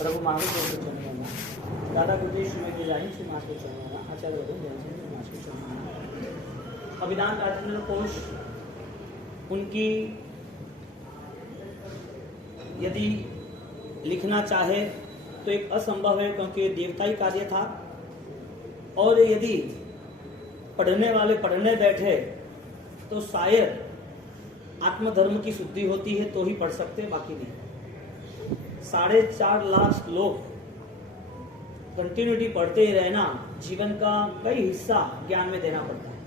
प्रभु मांगे तो चले जाना दादा गुरुदेव श्री डिजाइन से मास को चले जाना आचार्य मास को चले जाना। अभिधान राजेंद्र कोश उनकी यदि लिखना चाहे तो एक असंभव है, क्योंकि देवताई कार्य था। और यदि पढ़ने वाले पढ़ने बैठे तो शायद आत्मधर्म की शुद्धि होती है तो ही पढ़ सकते, बाकी नहीं। 4.5 लाख लोग कंटिन्यूटी पढ़ते ही रहना, जीवन का कई हिस्सा ज्ञान में देना पड़ता है।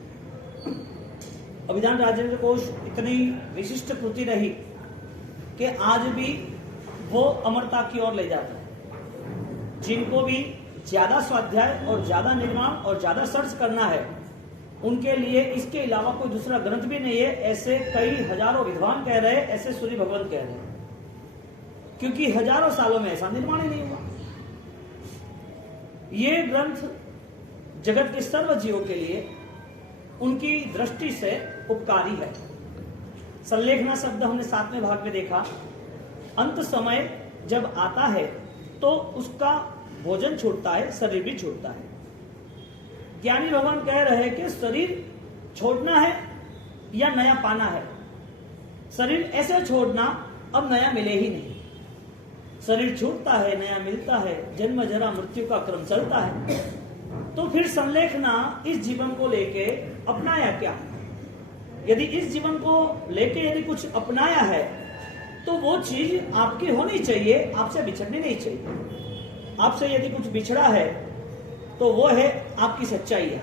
अभिधान राजेंद्र कोश इतनी विशिष्ट कृति रही कि आज भी वो अमरता की ओर ले जाता है। जिनको भी ज्यादा स्वाध्याय और ज्यादा निर्माण और ज्यादा सर्च करना है, उनके लिए इसके अलावा कोई दूसरा ग्रंथ भी नहीं है, ऐसे कई हजारों विद्वान कह रहे हैं, ऐसे सूर्य भगवान कह रहे हैं, क्योंकि हजारों सालों में ऐसा निर्माण ही नहीं हुआ। ये ग्रंथ जगत के सर्व जीवों के लिए उनकी दृष्टि से उपकारी है। संलेखना शब्द हमने 7वें भाग में देखा। अंत समय जब आता है तो उसका भोजन छूटता है, शरीर भी छूटता है। ज्ञानी भगवान कह रहे हैं कि शरीर छोड़ना है या नया पाना है। शरीर ऐसे छोड़ना, अब नया मिले ही नहीं। शरीर छूटता है, नया मिलता है, जन्म जरा मृत्यु का क्रम चलता है। तो फिर संलेखना इस जीवन को लेके अपनाया क्या? यदि इस जीवन को लेके यदि कुछ अपनाया है तो वो चीज आपकी होनी चाहिए, आपसे बिछड़नी नहीं चाहिए। आपसे यदि कुछ बिछड़ा है तो वो है आपकी सच्चाई है,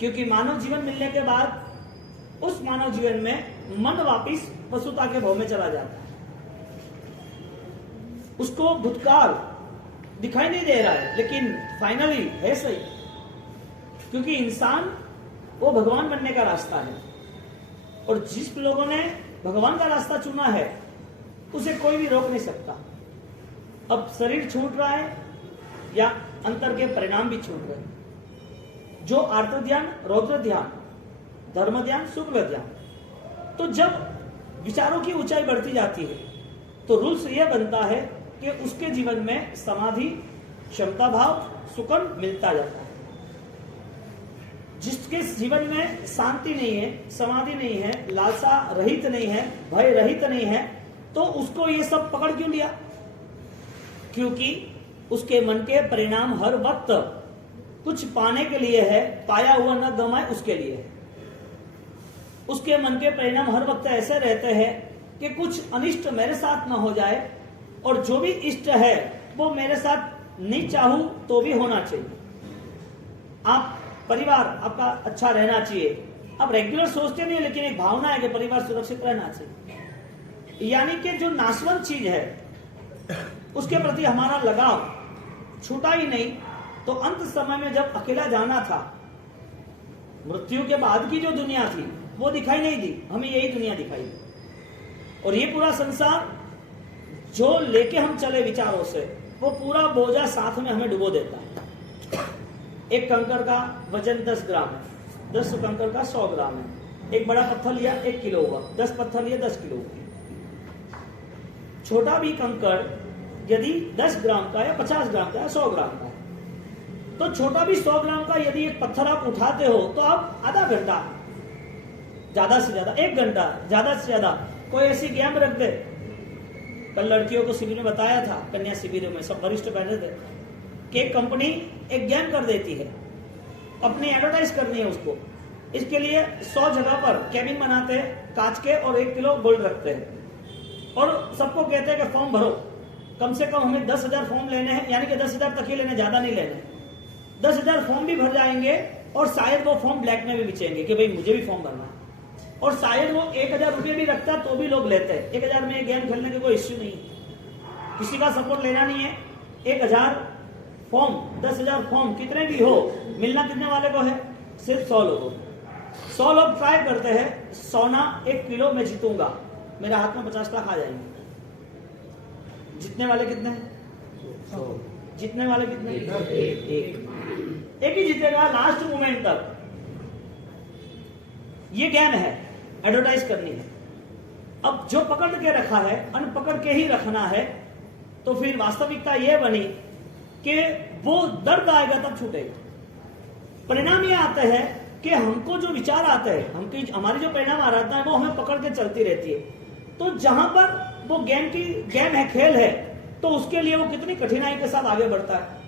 क्योंकि मानव जीवन मिलने के बाद उस मानव जीवन में मन वापिस पशुता के भाव में चला जाता है। उसको भूतकाल दिखाई नहीं दे रहा है, लेकिन फाइनली है सही, क्योंकि इंसान वो भगवान बनने का रास्ता है। और जिस लोगों ने भगवान का रास्ता चुना है उसे कोई भी रोक नहीं सकता। अब शरीर छूट रहा है या अंतर के परिणाम भी छूट रहे हैं। जो आर्त ध्यान, रौद्र ध्यान, धर्म ध्यान, शुक्ल ध्यान, तो जब विचारों की ऊंचाई बढ़ती जाती है तो रूल्स यह बनता है कि उसके जीवन में समाधि, क्षमता भाव, सुकन मिलता जाता है। जिसके जीवन में शांति नहीं है, समाधि नहीं है, लालसा रहित नहीं है, भय रहित नहीं है, तो उसको ये सब पकड़ क्यों लिया? क्योंकि उसके मन के परिणाम हर वक्त कुछ पाने के लिए है, पाया हुआ न गमाए उसके लिए है। उसके मन के परिणाम हर वक्त ऐसे रहते हैं कि कुछ अनिष्ट मेरे साथ न हो जाए, और जो भी इष्ट है वो मेरे साथ नहीं चाहूं तो भी होना चाहिए। आप परिवार आपका अच्छा रहना चाहिए, आप रेगुलर सोचते नहीं, लेकिन एक भावना है कि परिवार सुरक्षित रहना चाहिए। यानी कि जो नाशवंत चीज है उसके प्रति हमारा लगाव छूटा ही नहीं। तो अंत समय में जब अकेला जाना था, मृत्यु के बाद की जो दुनिया थी वो दिखाई नहीं दी, हमें यही दुनिया दिखाई दी। और ये पूरा संसार जो लेके हम चले विचारों से, वो पूरा बोझा साथ में हमें डुबो देता है। एक कंकर का वजन 10 ग्राम है, 10 कंकर का 100 ग्राम है। एक बड़ा पत्थर लिया 1 किलो हुआ, 10 पत्थर लिया 10 किलो हुआ। छोटा भी कंकर यदि 10 ग्राम का या 50 ग्राम का या 100 ग्राम का, तो छोटा भी 100 ग्राम का यदि एक पत्थर आप उठाते हो तो आप आधा घंटा, ज्यादा से ज्यादा 1 घंटा, ज्यादा से ज्यादा कोई ऐसी गेम रख दे। कल लड़कियों को शिविर में बताया था, कन्या शिविर में सब वरिष्ठ बैठे थे, कि एक कंपनी एक गेम कर देती है, अपनी एडवर्टाइज करनी है उसको। इसके लिए 100 जगह पर केबिन बनाते हैं कांच के और 1 किलो गोल्ड रखते हैं, और सबको कहते हैं कि फॉर्म भरो। कम से कम हमें 10,000 फॉर्म लेने हैं, यानी कि 10,000 तक ही लेने, ज्यादा नहीं लेने। 10,000 फॉर्म भी भर जाएंगे, और शायद वो फॉर्म ब्लैक में भी बिचेंगे कि भाई मुझे भी फॉर्म भरना है। और शायद वो 1,000 रुपये भी रखता है तो भी लोग लेते हैं। 1,000 में गेम खेलने का कोई इश्यू नहीं है, किसी का सपोर्ट लेना नहीं है। 1,000 फॉर्म, 10,000 फॉर्म, कितने भी हो, मिलना कितने वाले को है? सिर्फ 100 लोगों। 100 लोग ट्राई करते हैं, सोना 1 किलो में जीतूंगा, मेरे हाथ में 50 लाख आ जाएंगे। जीतने वाले कितने हैं? 100। जीतने वाले कितने? एक ही जीतेगा लास्ट मोमेंट तक। ये गेम है, एडवर्टाइज करनी है। अब जो पकड़ के रखा है, अनपकड़ के ही रखना है, तो फिर वास्तविकता यह बनी कि वो दर्द आएगा तब छूटेगा। परिणाम यह आता है कि हमको जो विचार आते हैं, हमारी जो परिणाम आराधना है वो हमें पकड़ के चलती रहती है। तो जहां पर वो गेम है, खेल है, तो उसके लिए वो कितनी कठिनाई के साथ आगे बढ़ता है।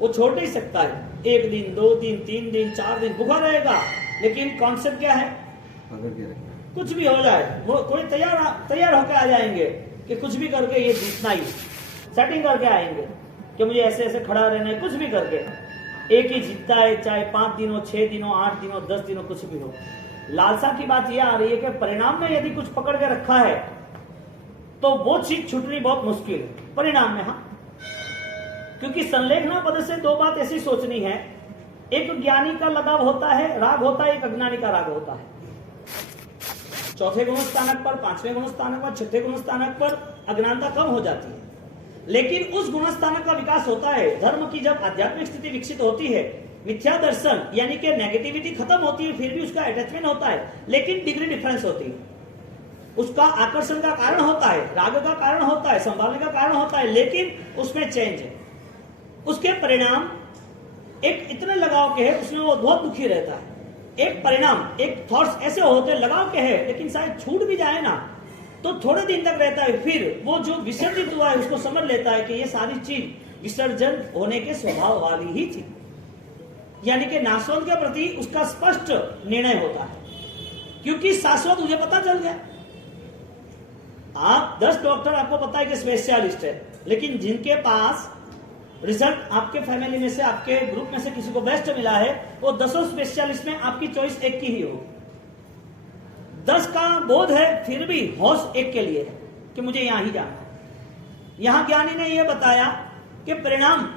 वो छोड़ नहीं सकता है, 1 दिन 2 दिन 3 दिन 4 दिन भूखा रहेगा, लेकिन कॉन्सेप्ट क्या है, कुछ भी हो जाए वो कोई तैयार होकर आ जाएंगे कि कुछ भी करके ये जीतना ही, सेटिंग करके आएंगे कि मुझे ऐसे ऐसे खड़ा रहना है, कुछ भी करके एक ही जीतता है, चाहे 5 दिन हो, 6 दिन हो, 8 दिन हो, 10 दिन हो, कुछ भी हो। लालसा की बात यह आ रही है कि परिणाम में यदि कुछ पकड़ के रखा है तो वो चीज छूटनी बहुत मुश्किल है परिणाम में। हाँ, क्योंकि संलेखना पद से 2 बात ऐसी सोचनी है, एक ज्ञानी का लगाव होता है, राग होता है, एक अज्ञानी का राग होता है। चौथे गुण स्थानक पर, 5वें गुण स्थानक पर, 6ठे गुण स्थानक पर अज्ञानता कम हो जाती है, लेकिन उस गुण स्थानक का विकास होता है। धर्म की जब आध्यात्मिक स्थिति विकसित होती है, मिथ्या दर्शन यानी कि नेगेटिविटी खत्म होती है, फिर भी उसका अटैचमेंट होता है, लेकिन डिग्री डिफरेंस होती है। उसका आकर्षण का कारण होता है, राग का कारण होता है, संभालने का कारण होता है, लेकिन उसमें चेंज है। उसके परिणाम एक इतने लगाव के है, उसमें वो बहुत दुखी रहता है। एक परिणाम, एक थॉट्स ऐसे होते लगाव के है, लेकिन शायद छूट भी जाए ना तो थोड़े दिन तक रहता है, फिर वो जो विसर्जित हुआ है उसको समझ लेता है कि ये सारी चीज विसर्जन होने के स्वभाव वाली ही थी। यानी कि नाशवंत के प्रति उसका स्पष्ट निर्णय होता है, क्योंकि शाश्वत मुझे पता चल गया। आप 10 डॉक्टर आपको पता है कि स्पेशलिस्ट है, लेकिन जिनके पास रिजल्ट आपके फैमिली में से, आपके ग्रुप में से किसी को बेस्ट मिला है, वो 10 स्पेशलिस्ट में आपकी चॉइस एक की ही हो। 10 का बोध है, फिर भी होश एक के लिए है कि मुझे यहां ही जाना है। यहां ज्ञानी ने यह बताया कि परिणाम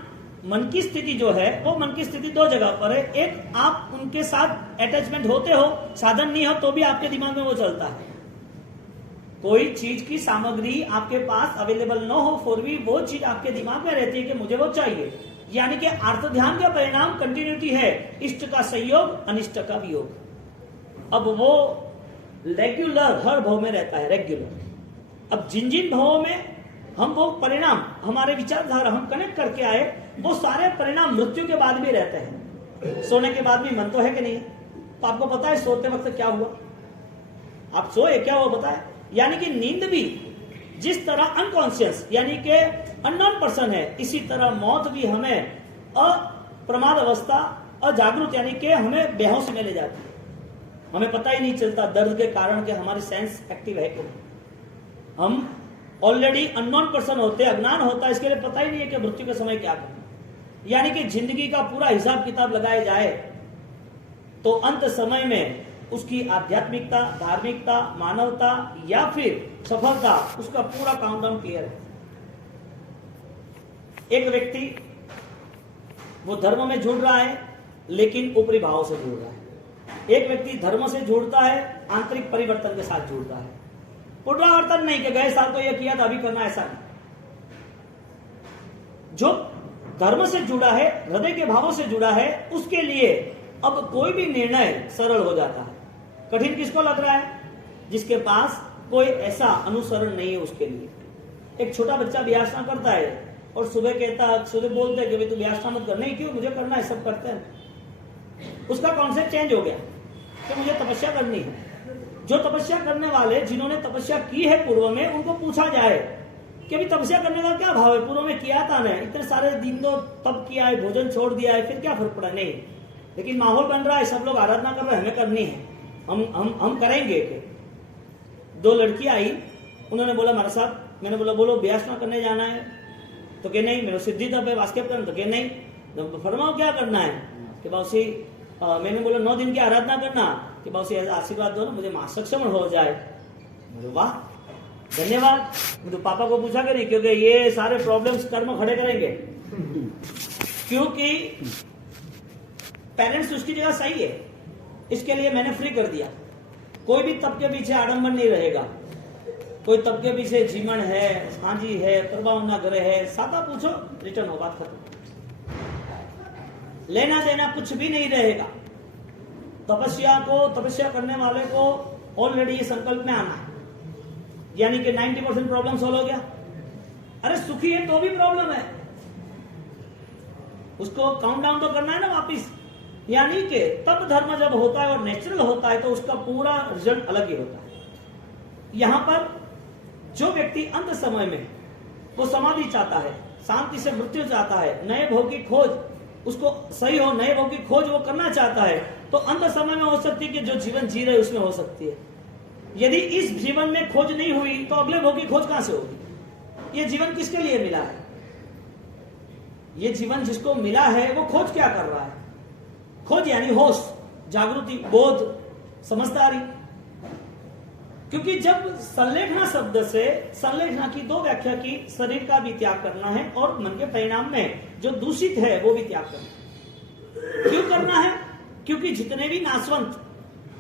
मन की स्थिति जो है, वो मन की स्थिति 2 जगह पर है। एक, आप उनके साथ अटैचमेंट होते हो, साधन नहीं हो तो भी आपके दिमाग में वो चलता है। कोई चीज की सामग्री आपके पास अवेलेबल न हो, फिर भी वो चीज आपके दिमाग में रहती है कि मुझे वो चाहिए। यानी कि अर्थ ध्यान का परिणाम कंटिन्यूटी है, इष्ट का संयोग, अनिष्ट का वियोग। अब वो रेगुलर हर भाव में रहता है, रेगुलर। अब जिन जिन भावों में हम वो परिणाम, हमारे विचारधारा हम कनेक्ट करके आए, वो सारे परिणाम मृत्यु के बाद भी रहते हैं। सोने के बाद भी मन तो है कि नहीं? तो आपको पता है सोते वक्त क्या हुआ? आप सोए, क्या हुआ बताए? यानी कि नींद भी जिस तरह अनकॉन्शियस यानी कि अननोन पर्सन है, इसी तरह मौत भी हमें अप्रमाद अवस्था, अजागरूक यानी कि हमें बेहोश में ले जाती है। हमें पता ही नहीं चलता दर्द के कारण कि हमारी सेंस एक्टिव है कि हम ऑलरेडी अननोन पर्सन होते, अज्ञान होता है, इसके लिए पता ही नहीं है कि मृत्यु के समय क्या करना। यानी कि जिंदगी का पूरा हिसाब किताब लगाया जाए तो अंत समय में उसकी आध्यात्मिकता, धार्मिकता, मानवता या फिर सफलता, उसका पूरा काउंटडाउन क्लियर है। एक व्यक्ति वो धर्म में जुड़ रहा है लेकिन ऊपरी भाव से जुड़ रहा है। एक व्यक्ति धर्म से जुड़ता है, आंतरिक परिवर्तन के साथ जुड़ता है। पुनरावर्तन नहीं कि गए साल तो यह किया था अभी करना, ऐसा नहीं। जो धर्म से जुड़ा है, हृदय के भावों से जुड़ा है, उसके लिए अब कोई भी निर्णय सरल हो जाता है। कठिन किसको लग रहा है? जिसके पास कोई ऐसा अनुसरण नहीं है उसके लिए। एक छोटा बच्चा व्यायाम करता है और सुबह बोलते हैं कि भाई तू व्यायाम मत कर। नहीं, क्यों? मुझे करना है, सब करते हैं। उसका कॉन्सेप्ट चेंज हो गया कि मुझे तपस्या करनी है। जो तपस्या करने वाले, जिन्होंने तपस्या की है पूर्व में, उनको पूछा जाए कि अभी तपस्या करने का क्या भाव है? पूर्व में किया था ना, इतने सारे दिन दो तप किया है, भोजन छोड़ दिया है, फिर क्या फर्क पड़ा? नहीं, लेकिन माहौल बन रहा है, सब लोग आराधना कर रहे हैं, हमें करनी है, हम करेंगे। 2 लड़की आई, उन्होंने बोला हमारे साथ। मैंने बोला बोलो व्यायाम करने जाना है? तो कह नहीं, मेरे सिद्धि तप है, वास्केप करना। तो कह नहीं, तो फरमाओ क्या करना है? कि बाउसी मैंने बोला 9 दिन की आराधना करना, कि बाउसी आशीर्वाद दो ना, मुझे मां सक्षम हो जाए। बोले वाह, धन्यवाद। तो पापा को पूछा कि नहीं, क्योंकि ये सारे प्रॉब्लम्स कर्म खड़े करेंगे। क्योंकि पेरेंट्स उसकी जगह सही है, इसके लिए मैंने फ्री कर दिया। कोई भी तब के पीछे आडंबर नहीं रहेगा, कोई तब के पीछे जीवन है, सांझी है, प्रभाव न ग्रह है, सादा पूछो, रिटर्न हो, बात खत्म। लेना देना कुछ भी नहीं रहेगा। तपस्या करने वाले को ऑलरेडी ये संकल्प में आना है, यानी कि 90% प्रॉब्लम सॉल्व हो गया। अरे सुखी है तो भी प्रॉब्लम है, उसको काउंट डाउन तो करना है ना वापिस। यानी कि तब धर्म जब होता है और नेचुरल होता है तो उसका पूरा रिजल्ट अलग ही होता है। यहां पर जो व्यक्ति अंत समय में वो समाधि चाहता है, शांति से मृत्यु चाहता है, नए भोग की खोज उसको सही हो, नए भोग की खोज वो करना चाहता है, तो अंत समय में हो सकती है कि जो जीवन जी रहे उसमें हो सकती है। यदि इस जीवन में खोज नहीं हुई तो अगले भोग की खोज कहां से होगी? ये जीवन किसके लिए मिला है? ये जीवन जिसको मिला है वो खोज क्या कर रहा है? खोज यानी होश, जागृति, बोध, समझदारी। क्योंकि जब संलेखना शब्द से संलेखना की दो व्याख्या की, शरीर का भी त्याग करना है और मन के परिणाम में जो दूषित है वो भी त्याग करना है। क्यों करना है? क्योंकि जितने भी नाशवंत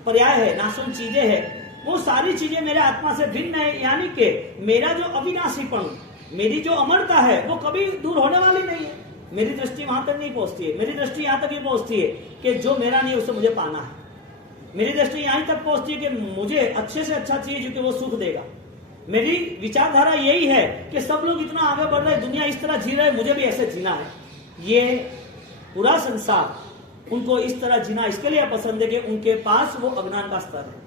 पर्याय है, नाशवंत चीजें हैं, वो सारी चीजें मेरे आत्मा से भिन्न है। यानी कि मेरा जो अविनाशीपन, मेरी जो अमरता है वो कभी दूर होने वाली नहीं है। मेरी दृष्टि वहां तक नहीं पहुंचती है। मेरी दृष्टि यहां तक ही पहुंचती है कि जो मेरा नहीं उसे मुझे पाना है। मेरी दृष्टि यहां तक पहुंचती है कि मुझे अच्छे से अच्छा चाहिए जो कि वो सुख देगा। मेरी विचारधारा यही है कि सब लोग इतना आगे बढ़ रहे, दुनिया इस तरह जी रहे, मुझे भी ऐसे जीना है। ये पूरा संसार उनको इस तरह जीना इसके लिए पसंद है कि उनके पास वो अज्ञान का स्तर है।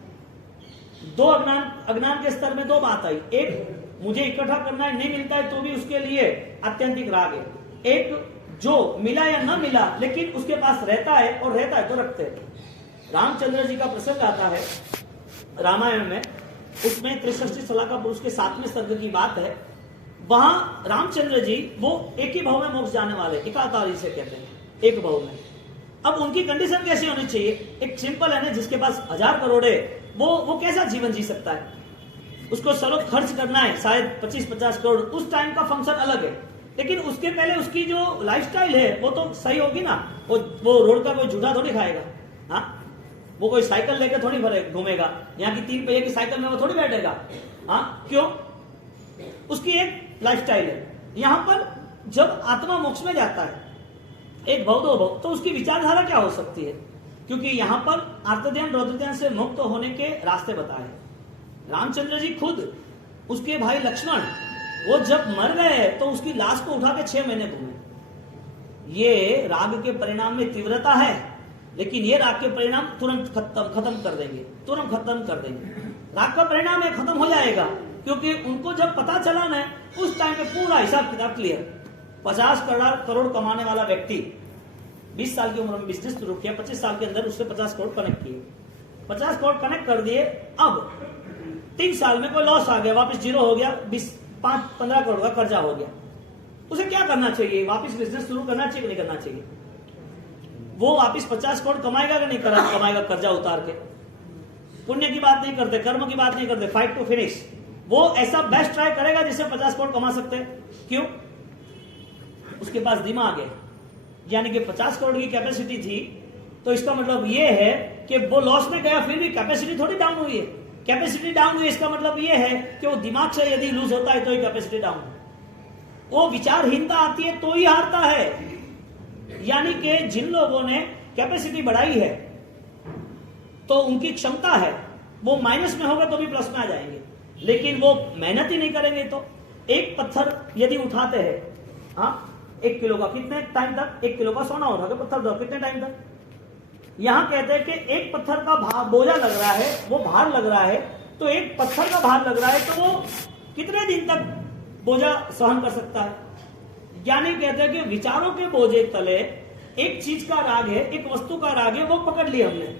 दो अज्ञान के स्तर में दो बात आई। एक, मुझे इकट्ठा करना है, नहीं मिलता है तो भी उसके लिए अत्यंतिक राग है। एक, जो मिला या न मिला लेकिन उसके पास रहता है और रहता है तो रखते हैं। रामचंद्र जी का प्रसंग आता है रामायण में, उसमें 63 साल का पुरुष के 7वें सर्ग की बात है। वहां रामचंद्र जी वो एक ही भाव में मोक्ष जाने वाले, एकावतारी से कहते हैं, एक भाव में। अब उनकी कंडीशन कैसी होनी चाहिए? एक सिंपल है ना, जिसके पास 1000 करोड़ है वो कैसा जीवन जी सकता है? उसको चलो खर्च करना है शायद 25-50 करोड़, उस टाइम का फंक्शन अलग है। लेकिन उसके पहले उसकी जो लाइफस्टाइल है वो तो सही होगी ना। वो रोड का कोई जूठा थोड़ी खाएगा, हाँ? वो कोई साइकिल लेके थोड़ी घूमेगा, यहाँ की 3 पहिए की साइकिल में वो थोड़ी बैठेगा, हाँ? क्यों? उसकी एक लाइफस्टाइल है। यहां पर जब आत्मा मोक्ष में जाता है, एक भव दो भव, तो उसकी विचारधारा क्या हो सकती है? क्योंकि यहां पर आर्तध्यान रौद्रध्यान से मुक्त होने के रास्ते बताए रामचंद्र जी खुद। उसके भाई लक्ष्मण वो जब मर गए तो उसकी लाश को उठा के 6 महीने घूमे। ये राग के परिणाम में तीव्रता है, लेकिन ये राग के परिणाम तुरंत खत्म कर देंगे, तुरंत खत्म कर देंगे। राग का परिणाम है खत्म हो जाएगा, क्योंकि उनको जब पता चला ना, उस टाइम पे पूरा हिसाब किताब क्लियर। 50 करोड़ कमाने वाला व्यक्ति 20 साल की उम्र में बिजनेस शुरू किया, 25 साल के अंदर उससे 50 करोड़ कनेक्ट किए, 50 करोड़ कनेक्ट कर दिए। अब 3 साल में कोई लॉस आ गया, वापस जीरो हो गया, 15 करोड़ का कर्जा हो गया। उसे क्या करना चाहिए? वापस बिजनेस शुरू करना चाहिए कि नहीं करना चाहिए? वो वापस 50 करोड़ कमाएगा कि नहीं कमाएगा? कर्जा उतार के। पुण्य की बात नहीं करते, कर्म की बात नहीं करते, फाइट टू फिनिश। वो ऐसा बेस्ट ट्राई करेगा जिससे 50 करोड़ कमा सकते हैं। क्यों? उसके पास दिमाग है। यानी कि 50 करोड़ की कैपेसिटी थी, तो इसका मतलब ये है कि वो लॉस में गया, फिर भी कैपेसिटी थोड़ी डाउन हुई है। कैपेसिटी डाउन हुई, इसका मतलब ये है कि वो दिमाग से यदि लूज होता है तो ही कैपेसिटी डाउन है। वो विचारहीनता आती है तो ही हारता है। यानी कि जिन लोगों ने कैपेसिटी बढ़ाई है तो उनकी क्षमता है, वो माइनस में होगा तो भी प्लस में आ जाएंगे, लेकिन वो मेहनत ही नहीं करेंगे। तो एक पत्थर यदि उठाते हैं, हाँ, 1 किलो का, कितने टाइम तक? 1 किलो का सोना उठा के पत्थर दो, कितने टाइम तक? यहां कहते हैं कि एक पत्थर का बोझा लग रहा है, वो भार लग रहा है, तो एक पत्थर का भार लग रहा है तो वो कितने दिन तक बोझा सहन कर सकता है? यानी कहते हैं कि विचारों के बोझे तले एक चीज का राग है, एक वस्तु का राग है, वो पकड़ लिया हमने।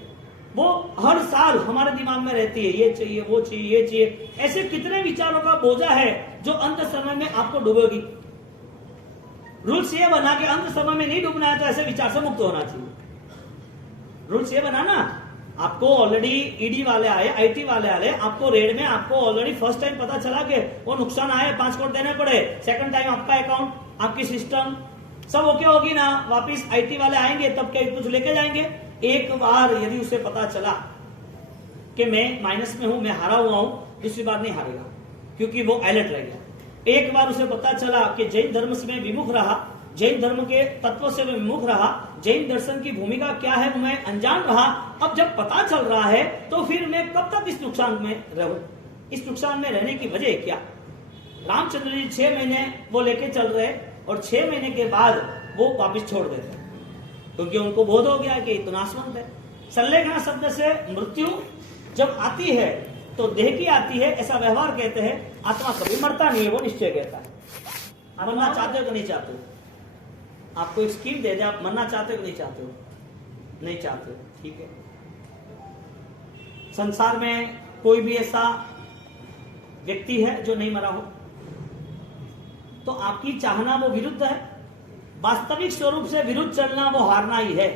वो हर साल हमारे दिमाग में रहती है, ये चाहिए, वो चाहिए, ये चाहिए। ऐसे कितने विचारों का बोझा है जो अंत समय में आपको डूबेगी। रूल्स ये बना कि अंत समय में नहीं डूबना है, तो ऐसे विचार से मुक्त होना चाहिए। रूल्स ये बना ना, आपको ऑलरेडी ईडी वाले आए, आईटी वाले आए, आपको रेड में आपको ऑलरेडी फर्स्ट टाइम पता चला कि वो नुकसान आए, 5 करोड़ देने पड़े। सेकंड टाइम आपका अकाउंट, आपकी सिस्टम सब ओके होगी ना, वापिस आईटी वाले आएंगे तब क्या कुछ लेके जाएंगे। एक बार यदि उसे पता चला कि मैं माइनस में हूं, मैं हारा हुआ हूं, दूसरी बार नहीं हारेगा, क्योंकि वो अलर्ट रह गया। एक बार उसे पता चला कि जैन धर्म से मैं विमुख रहा, जैन धर्म के तत्व से मैं विमुख रहा, जैन दर्शन की भूमिका क्या है मैं अनजान रहा। अब जब पता चल रहा है तो फिर मैं कब तक इस नुकसान में रहूं? इस नुकसान में रहने की वजह क्या? रामचंद्र जी 6 महीने वो लेके चल रहे और 6 महीने के बाद वो वापिस छोड़ देते क्योंकि उनको बोध हो गया कि तो नाशवंत है। संलेखना शब्द से मृत्यु जब आती है तो देह की आती है, ऐसा व्यवहार कहते हैं। आत्मा कभी मरता नहीं है, वो निश्चय कहता है। आप मरना चाहते हो कि नहीं चाहते हो? आपको एक स्कीम दे दे, आप मरना चाहते हो कि नहीं चाहते हो? नहीं चाहते हो, ठीक है। संसार में कोई भी ऐसा व्यक्ति है जो नहीं मरा हो? तो आपकी चाहना वो विरुद्ध है। वास्तविक स्वरूप से विरुद्ध चलना वो हारना ही है।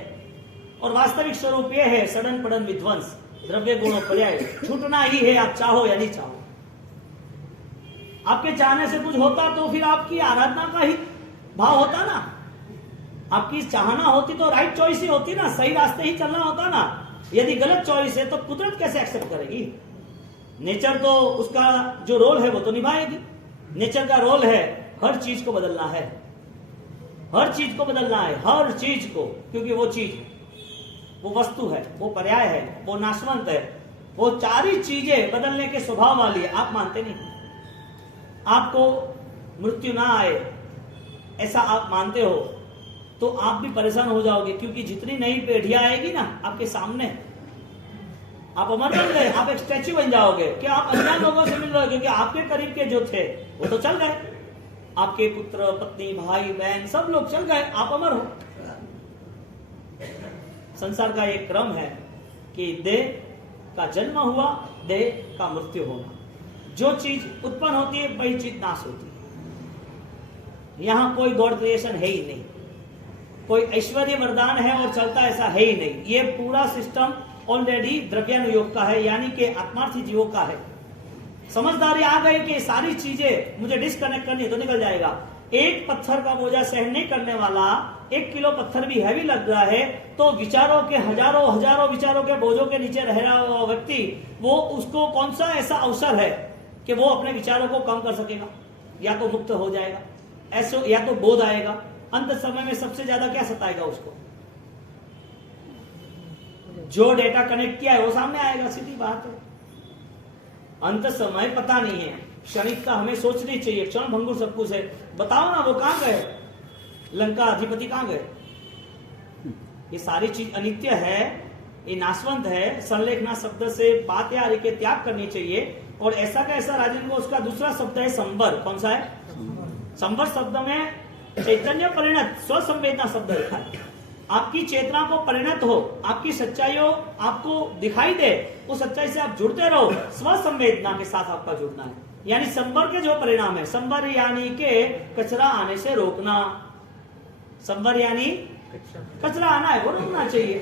और वास्तविक स्वरूप ये है सडन पडन विध्वंस, द्रव्य गुणों पर्याय, छूटना ही है, आप चाहो या नहीं चाहो। आपके चाहने से कुछ होता तो फिर आपकी आराधना का ही भाव होता ना। आपकी चाहना होती तो राइट चॉइस ही होती ना, सही रास्ते ही चलना होता ना। यदि गलत चॉइस है तो कुदरत कैसे एक्सेप्ट करेगी? नेचर तो उसका जो रोल है वो तो निभाएगी। नेचर का रोल है हर चीज को बदलना है, हर चीज को बदलना है, हर चीज को, क्योंकि वो चीज, वो वस्तु है, वो पर्याय है, वो नाशवंत है, वो सारी चीजें बदलने के स्वभाव वाली है। आप मानते नहीं, आपको मृत्यु ना आए ऐसा आप मानते हो तो आप भी परेशान हो जाओगे, क्योंकि जितनी नई पीढ़ियां आएगी ना आपके सामने, आप अमर बन गए, आप एक स्टैच्यू बन जाओगे कि आप अनजान लोगों से मिल रहे हो, क्योंकि आपके करीब के जो थे वो तो चल गए, आपके पुत्र पत्नी भाई बहन सब लोग चल गए, आप अमर हो। संसार का एक क्रम है कि देह का जन्म हुआ, देह का मृत्यु होना। जो चीज उत्पन्न होती है वही चीज नाश होती है। यहां कोई गॉड क्रिएशन है ही नहीं, कोई ऐश्वर्य वरदान है और चलता ऐसा है ही नहीं। ये पूरा सिस्टम ऑलरेडी द्रव्यानुयोग का है, यानी कि आत्मार्थी जीवों का है। समझदारी आ गई कि सारी चीजें मुझे डिस्कनेक्ट करनी तो निकल जाएगा। एक पत्थर का बोझा सहन नहीं करने वाला, 1 किलो पत्थर भी हैवी लग रहा है, तो विचारों के हजारों विचारों के बोझों के नीचे रह रहा हुआ व्यक्ति, वो उसको कौन सा ऐसा अवसर है कि वो अपने विचारों को कम कर सकेगा? या तो मुक्त हो जाएगा, ऐसे या तो बोध आएगा। अंत समय में सबसे ज्यादा क्या सताएगा उसको? जो डेटा कनेक्ट किया है वो सामने आएगा, सीधी बात है। अंत समय पता नहीं है, क्षणिकता हमें सोचनी चाहिए। क्षण भंगुर सब कुछ है। बताओ ना वो कहां गए? लंका अधिपति कहां गए? ये सारी चीज अनित्य है, ये नाशवंत है। संलेखना शब्द से बात या के त्याग करनी चाहिए। और ऐसा का ऐसा राजन को उसका दूसरा शब्द है संबर। कौन सा है? संबर शब्द में चैतन्य परिणत स्वसंवेदना शब्द लिखा है। आपकी चेतना को परिणत हो, आपकी सच्चाइयों आपको दिखाई दे, उस सच्चाई से आप जुड़ते रहो। स्वसंवेदना के साथ आपका जुड़ना है, यानी संबर के जो परिणाम है। संबर यानी के कचरा आने से रोकना। संबर यानी कचरा आना है वो रोकना चाहिए।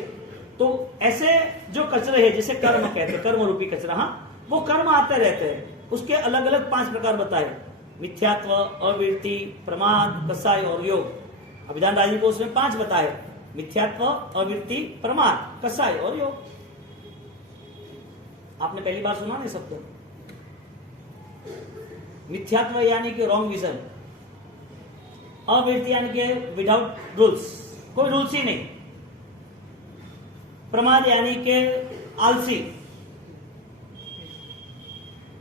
तो ऐसे जो कचरे हैं, जैसे कर्म कहते हैं, कर्म रूपी कचरा, हाँ, वो कर्म आते रहते हैं। उसके अलग अलग 5 प्रकार बताए: मिथ्यात्व, अवृत्ति, प्रमाद, कसाय और योग। अभिधान राजी को उसने 5 बताए: मिथ्यात्व, अवृत्ति, प्रमाद, कसाय और योग। आपने पहली बार सुना नहीं शब्द? मिथ्यात्व यानी कि रॉन्ग विजन, अवृत्ति यानी कि विदाउट रूल्स, कोई रूल्स ही नहीं, प्रमाद यानी कि आलसी,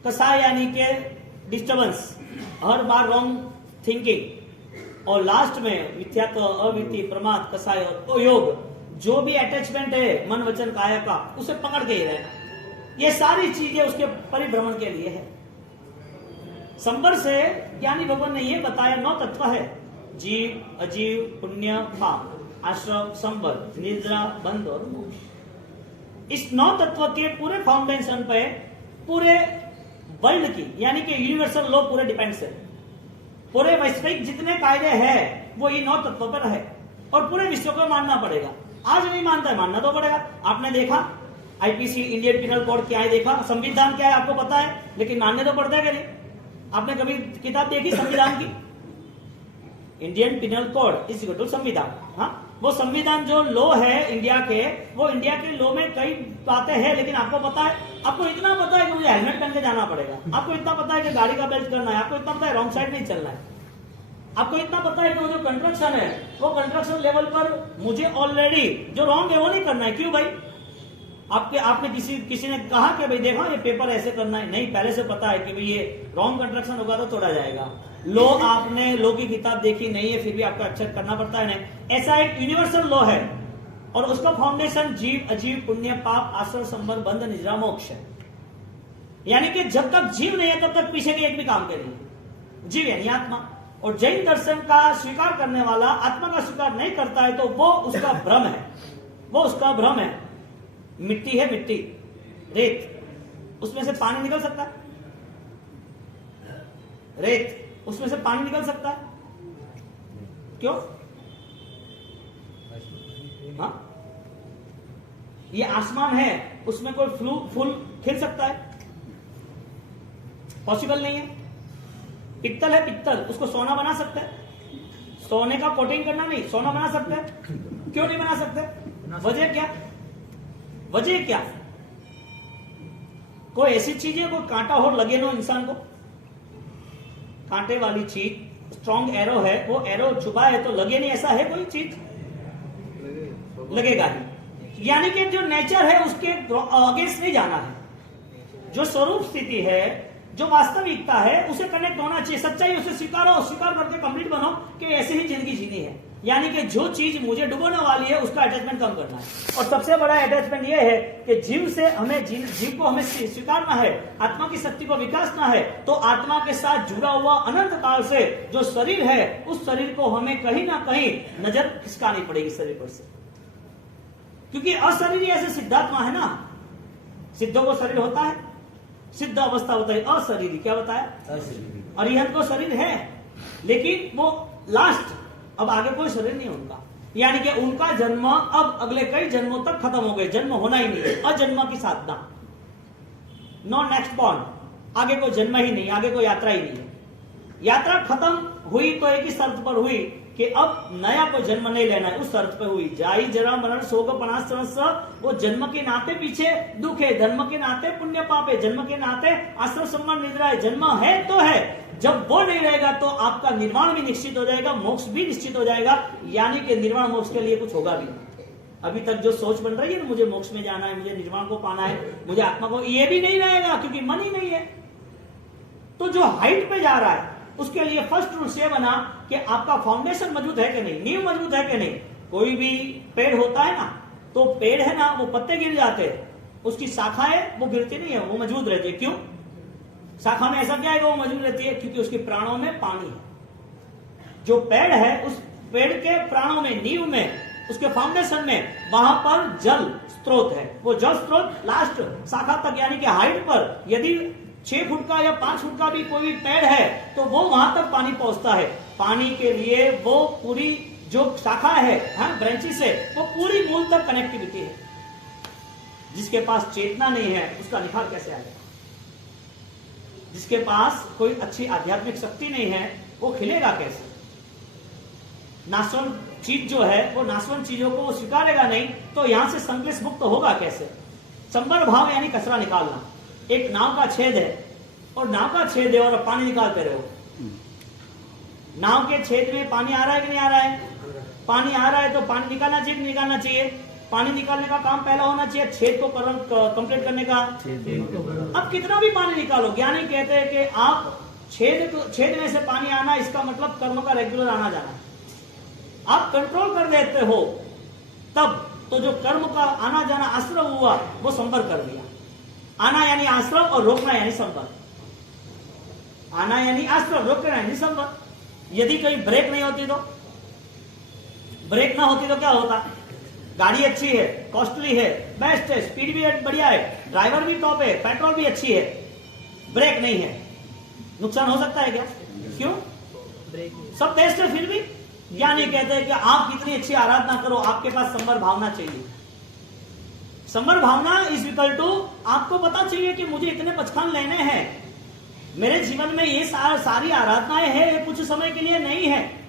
कसाय यानी कि डिस्टर्बेंस, हर बार रॉन्ग थिंकिंग, और लास्ट में मिथ्यात्व, अवृत्ति, प्रमाद, कसाय और योग, जो भी अटैचमेंट है मन वचन काया का, उसे पकड़ के ही रहना। ये सारी चीजें उसके परिभ्रमण के लिए है। संबर से ज्ञानी भगवान ने ये बताया 9 तत्व है: जीव, अजीव, पुण्य, पाप, आश्रम, संबर, निद्रा, बंध और मोक्ष। इस 9 तत्व के पूरे फाउंडेशन पे पूरे वर्ल्ड की, यानी कि यूनिवर्सल लॉ पूरे डिपेंड्स है। पूरे वैश्विक जितने कायदे हैं वो ये 9 तत्व पर है, और पूरे विश्व को मानना पड़ेगा। आज नहीं मानता है, मानना तो पड़ेगा। आपने देखा आईपीसी, इंडियन पिनल कोड क्या है, देखा संविधान क्या है, आपको पता है, लेकिन मानने तो पड़ता है कि नहीं? आपने कभी किताब देखी संविधान की? Indian penal code is equal to संविधान। हाँ, वो संविधान जो लॉ है इंडिया के, वो इंडिया के लॉ में कई बातें हैं, लेकिन आपको पता है, आपको इतना पता है कि मुझे हेलमेट पहन के जाना पड़ेगा, आपको इतना पता है कि गाड़ी का बेल्ट करना है, आपको इतना पता है रॉन्ग साइड नहीं चलना है, आपको इतना पता है कि वो जो कंस्ट्रक्शन है वो कंस्ट्रक्शन लेवल पर मुझे ऑलरेडी जो रॉन्ग है वो नहीं करना है। क्यों भाई? आपने किसी ने कहा कि भाई देखो ये पेपर ऐसे करना है, नहीं, पहले से पता है कि भाई ये रॉन्ग कंस्ट्रक्शन होगा तो तोड़ा जाएगा। लॉ आपने लॉ की किताब देखी नहीं है, फिर भी आपको एक्सेप्ट करना पड़ता है। नहीं, ऐसा एक यूनिवर्सल लॉ है और उसका फाउंडेशन जीव, अजीव, पुण्य, पाप, आश्रय, संबंध, बंध, निद्रा, मोक्ष है। यानी कि जब तक जीव नहीं है तब तक पीछे के एक भी काम के नहीं। जीव यानी आत्मा। और जैन दर्शन का स्वीकार करने वाला आत्मा का स्वीकार नहीं करता है तो वो उसका भ्रम है, वो उसका भ्रम है। मिट्टी है, मिट्टी, रेत, उसमें से पानी निकल सकता है? रेत, उसमें से पानी निकल सकता है? क्यों? हाँ, ये आसमान है, उसमें कोई फूल खिल सकता है? पॉसिबल नहीं है। पित्तल है, पित्तल, उसको सोना बना सकते हैं? सोने का कोटिंग करना नहीं, सोना बना सकते हैं? क्यों नहीं बना सकते? वजह क्या? वजह क्या? कोई ऐसी चीज है, कोई कांटा हो लगे ना इंसान को? कांटे वाली चीज, स्ट्रॉन्ग एरो है, वो एरो छुपा है तो लगे नहीं, ऐसा है कोई चीज? लगेगा ही। यानी कि जो नेचर है उसके अगेंस्ट नहीं जाना है। जो स्वरूप स्थिति है, जो वास्तविकता है, उसे कनेक्ट होना चाहिए। सच्चाई उसे स्वीकारो, स्वीकार करके कंप्लीट बनो कि ऐसे ही जिंदगी जीनी है। यानी कि जो चीज मुझे डुबोने वाली है उसका अटैचमेंट कम करना है। और सबसे बड़ा अटैचमेंट यह है कि जीव से हमें जीव को हमें स्वीकारना है, आत्मा की शक्ति को विकासना है। तो आत्मा के साथ जुड़ा हुआ अनंत काल से जो शरीर है, उस शरीर को हमें कहीं ना कहीं नजर खिसकानी पड़ेगी शरीर पर से, क्योंकि अशरीरी ऐसे सिद्धात्मा है ना। सिद्धों को शरीर होता है, सिद्ध अवस्था होता है अशरीरी। क्या बताया? अरिहंत को शरीर है, लेकिन वो लास्ट, अब आगे कोई शरीर नहीं उनका। यानी कि उनका जन्म अब अगले कई जन्मों तक खत्म हो गए, जन्म होना ही नहीं है। अजन्म की साधना, नो नेक्स्ट बॉर्न, आगे कोई जन्म ही नहीं, आगे कोई यात्रा ही नहीं है। यात्रा खत्म हुई तो एक ही शर्त पर हुई कि अब नया कोई जन्म नहीं लेना है, उस शर्त पे हुई। जाई जरा मरण शोक पनास सहस्र, वो जन्म के नाते पीछे दुख है, जन्म के नाते पुण्य पाप है, जन्म के नाते आश्रय संबंध निद्रा है। जन्म है तो है, जब वो नहीं रहेगा तो आपका निर्वाण भी निश्चित हो जाएगा, मोक्ष भी निश्चित हो जाएगा। यानी कि निर्वाण मोक्ष के लिए कुछ होगा भी नहीं। अभी तक जो सोच बन रही है ना, मुझे मोक्ष में जाना है, मुझे निर्वाण को पाना है, मुझे आत्मा को, ये भी नहीं रहेगा क्योंकि मन ही नहीं है। तो जो हाइट पे जा रहा है उसके लिए फर्स्ट रूल ये बना कि आपका फाउंडेशन मजबूत है कि नहीं, नींव मजबूत है कि नहीं। कोई भी पेड़ होता है ना, तो पेड़ है ना, वो पत्ते गिर जाते हैं, उसकी शाखाएं वो गिरती नहीं है, वो मजबूत रहती है। क्यों? शाखा में ऐसा क्या है कि वो मजबूत रहती है? क्योंकि उसके प्राणों में पानी है। जो पेड़ है, उस पेड़ के प्राणों में, नींव में, उसके फाउंडेशन में, वहां पर जल स्रोत है। वो जल स्रोत लास्ट शाखा तक, यानी कि हाइट पर यदि 6 फुट का या 5 फुट का भी कोई भी पेड़ है तो वो वहां तक पानी पहुंचता है। पानी के लिए वो पूरी जो शाखा है, ब्रांचेस है, वो पूरी मूल तक कनेक्टिविटी है। जिसके पास चेतना नहीं है उसका निखार कैसे आएगा? जिसके पास कोई अच्छी आध्यात्मिक शक्ति नहीं है वो खिलेगा कैसे? नाशवन चीज जो है, वो नाशवन चीजों को वो स्वीकारेगा नहीं तो यहां से संक्लेश मुक्त होगा कैसे? संबर भाव यानी कचरा निकालना। एक नाव का छेद है और नाव का छेद है और पानी निकालते रहो। नाव के छेद में पानी आ रहा है कि नहीं आ रहा है? पानी आ रहा है तो पानी निकालना चाहिए कि निकालना चाहिए? पानी निकालने का काम पहला होना चाहिए, छेद को कंप्लीट करने का। अब कितना भी पानी निकालो, ज्ञानी कहते हैं कि आप छेद में से पानी आना, इसका मतलब कर्म का रेगुलर आना जाना। आप कंट्रोल कर देते हो तब तो जो कर्म का आना जाना आश्रव हुआ वो संपर्क कर दिया। आना यानी आश्रव और रोकना यानी संपर्क। आना यानी आश्रव, रोकना यानी संपर्क। यदि कहीं ब्रेक नहीं होती तो, ब्रेक ना होती तो क्या होता? गाड़ी अच्छी है, कॉस्टली है, बेस्ट है, स्पीड भी बढ़िया है, ड्राइवर भी टॉप है, पेट्रोल भी अच्छी है, ब्रेक नहीं है, नुकसान हो सकता है क्या? क्यों? सब बेस्ट है फिर भी ज्ञानी कहते हैं कि आप कितनी अच्छी आराधना करो, आपके पास संबर भावना चाहिए। संबर भावना इज इक्वल टू आपको पता चाहिए कि मुझे इतने पचखान लेने हैं, मेरे जीवन में ये सारी आराधनाएं हैं, ये कुछ समय के लिए नहीं है।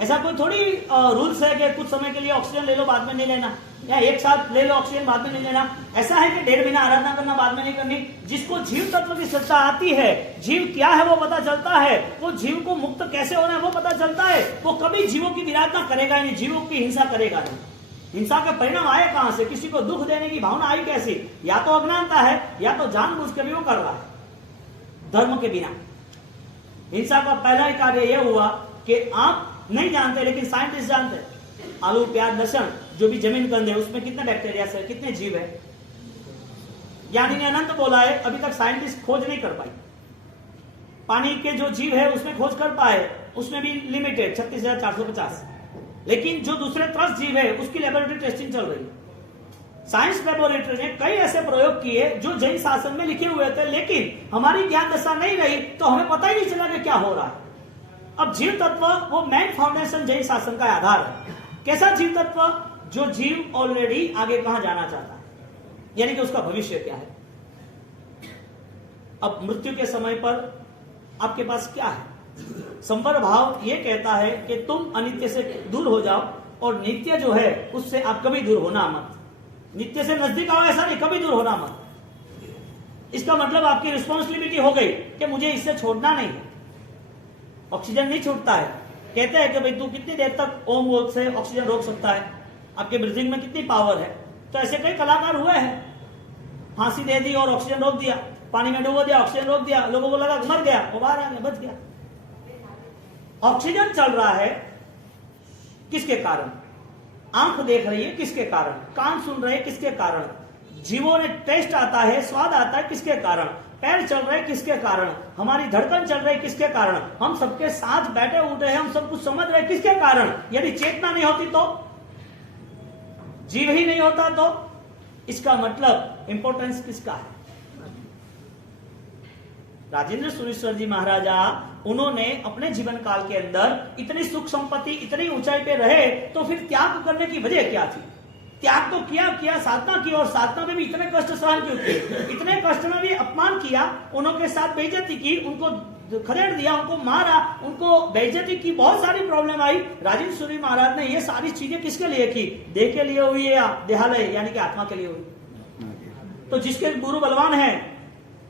ऐसा कोई थोड़ी रूल्स है कि कुछ समय के लिए ऑक्सीजन ले लो बाद में नहीं लेना, या एक साथ ले लो ऑक्सीजन बाद में नहीं लेना। ऐसा है कि 1.5 महीना आराधना करना बाद में नहीं करनी। जिसको जीव तत्व की सत्ता आती है, जीव क्या है वो पता चलता है, वो जीव को मुक्त कैसे होना है वो पता चलता है, वो कभी जीवों की विराधना करेगा नहीं, जीवों की हिंसा करेगा नहीं। हिंसा के परिणाम आए कहां से? किसी को दुख देने की भावना आई कैसी? या तो अज्ञानता है या तो जानबूझ के भी वो कर रहा है धर्म के बिना। हिंसा का पहला ही कार्य यह हुआ कि आप नहीं जानते लेकिन साइंटिस्ट जानते हैं। आलू, प्याज, लहसुन जो भी जमीन के अंदर है उसमें कितने बैक्टीरिया है, कितने जीव है, ज्ञानी ने अनंत बोला है, अभी तक साइंटिस्ट खोज नहीं कर पाई। पानी के जो जीव है उसमें खोज कर पाए, उसमें भी लिमिटेड 36,450, लेकिन जो दूसरे त्रस्त जीव है उसकी लेबोरेटरी टेस्टिंग चल रही है। साइंस लेबोरेटरी ने कई ऐसे प्रयोग किए जो जैन शासन में लिखे हुए थे, लेकिन हमारी ज्ञान दशा नहीं रही तो हमें पता ही नहीं चला कि क्या हो रहा है। अब जीव तत्व वो मेन फाउंडेशन जैन शासन का आधार है। कैसा जीव तत्व? जो जीव ऑलरेडी आगे कहां जाना चाहता है, यानी कि उसका भविष्य क्या है। अब मृत्यु के समय पर आपके पास क्या है? संवर भाव यह कहता है कि तुम अनित्य से दूर हो जाओ और नित्य जो है उससे आप कभी दूर होना मत। नित्य से नजदीक आओ ऐसा नहीं, कभी दूर होना मत। इसका मतलब आपकी रिस्पॉन्सिबिलिटी हो गई कि मुझे इससे छोड़ना नहीं है। ऑक्सीजन नहीं छूटता है। कहते हैं कि भाई तू कितनी देर तक ओम वोम से ऑक्सीजन रोक सकता है, आपके ब्रीथिंग में कितनी पावर है। तो ऐसे कई कलाकार हुए हैं, फांसी दे दी और ऑक्सीजन रोक दिया, पानी में डुबो दिया, ऑक्सीजन रोक दिया, लोगों को लगा मर गया, वो बाहर आ गया, बच गया। ऑक्सीजन चल रहा है किसके कारण? आंख देख रही है किसके कारण? कान सुन रहे हैं किसके कारण? जीवों ने टेस्ट आता है, स्वाद आता है किसके कारण? पैर चल रहे किसके कारण? हमारी धड़कन चल रही किसके कारण? हम सबके साथ बैठे उठे हैं, हम सब कुछ समझ रहे किसके कारण? यदि चेतना नहीं होती तो, जीव ही नहीं होता तो, इसका मतलब इंपॉर्टेंस किसका है? राजेंद्र सुरेश्वर जी महाराजा, उन्होंने अपने जीवन काल के अंदर इतनी सुख संपत्ति, इतनी ऊंचाई पे रहे, तो फिर त्याग करने की वजह क्या थी? त्याग तो किया साधना की, और साधना में भी इतने कष्ट सहन क्यों किए? इतने कष्ट में भी अपमान किया, उनके साथ बेइज्जती की, उनको खदेड़ दिया, उनको मारा, उनको बेइज्जती की, बहुत सारी प्रॉब्लम आई। राजेंद्र सूरी महाराज ने ये सारी चीजें किसके लिए की? देह के लिए हुई या देहालय यानी कि आत्मा के लिए हुई? तो जिसके गुरु बलवान है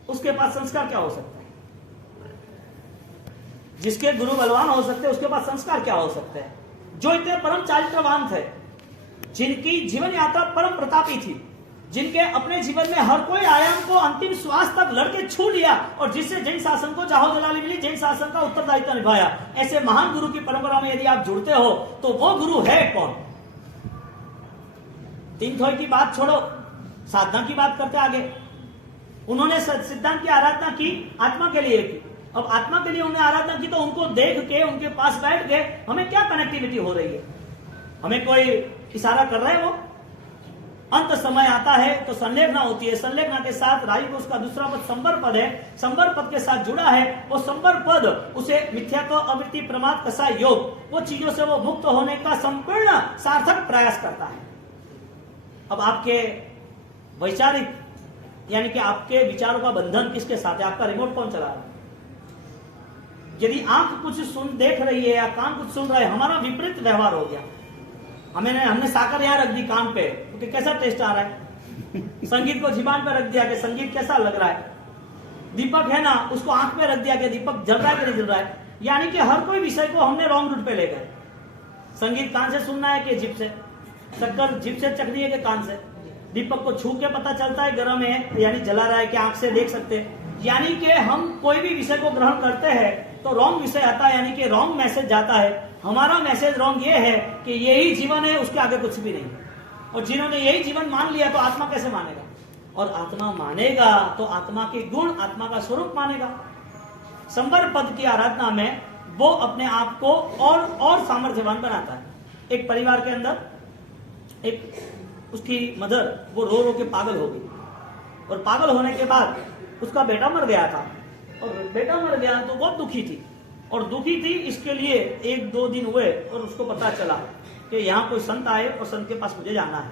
उसके पास संस्कार क्या हो सकता है? जिसके गुरु बलवान हो सकते हैं उसके पास संस्कार क्या हो सकते हैं? जो इतने परम चारित्रवान थे, जिनकी जीवन यात्रा परम प्रतापी थी, जिनके अपने जीवन में हर कोई आयाम को अंतिम श्वास तक लड़के छू लिया, और जिससे जैन शासन को जाहो जलाली मिली, जैन शासन का उत्तरदायित्व निभाया, ऐसे महान गुरु की परंपरा में यदि आप जुड़ते हो तो वो गुरु है कौन? तीन थोई की बात छोड़ो, साधना की बात करते आगे। उन्होंने सिद्धांत की आराधना की, आत्मा के लिए की। अब आत्मा के लिए उन्होंने आराधना की तो उनको देख के, उनके पास बैठ के हमें क्या कनेक्टिविटी हो रही है? हमें कोई इशारा कर रहा है? वो अंत समय आता है तो संलेखना होती है, संलेखना के साथ राई को उसका दूसरा पद संवर पद है, संवर पद के साथ जुड़ा है, वो संवर पद उसे मिथ्यात्व, अवृत्ति, प्रमाद, कषाय योग, वो चीजों से वो मुक्त होने का संपूर्ण सार्थक प्रयास करता है। अब आपके वैचारिक यानी कि आपके विचारों का बंधन किसके साथ है? आपका रिमोट कौन चला रहा है? यदि आंख कुछ सुन देख रही है या कान कुछ सुन रहा है, हमारा विपरीत व्यवहार हो गया। हमने साकर यहाँ रख दी कान पे, तो कैसा टेस्ट आ रहा है? संगीत को जीवान पे रख दिया कि संगीत कैसा लग रहा है? दीपक है ना, उसको आंख पे रख दिया कि दीपक जल रहा है कि नहीं जल रहा है? यानी कि हर कोई विषय को हमने रॉन्ग रूट पे ले गए। संगीत कान से सुनना है कि जिप से? शक्कर जिप से चखनी है कि कान से? दीपक को छू के पता चलता है गर्म है यानी जला रहा है, कि आंख से देख सकते हैं? यानी कि हम कोई भी विषय को ग्रहण करते हैं तो रॉन्ग विषय आता है, यानी कि रॉन्ग मैसेज जाता है। हमारा मैसेज रॉन्ग ये है कि यही जीवन है, उसके आगे कुछ भी नहीं। और जिन्होंने यही जीवन मान लिया तो आत्मा कैसे मानेगा? और आत्मा मानेगा तो आत्मा के गुण, आत्मा का स्वरूप मानेगा। संवर पद की आराधना में वो अपने आप को और सामर्थ्यवान बनाता है। एक परिवार के अंदर एक उसकी मदर वो रो रो के पागल हो गई, और पागल होने के बाद उसका बेटा मर गया था, और बेटा मर गया तो बहुत दुखी थी, और दुखी थी इसके लिए 1-2 दिन हुए और उसको पता चला कि यहाँ कोई संत आए और संत के पास मुझे जाना है।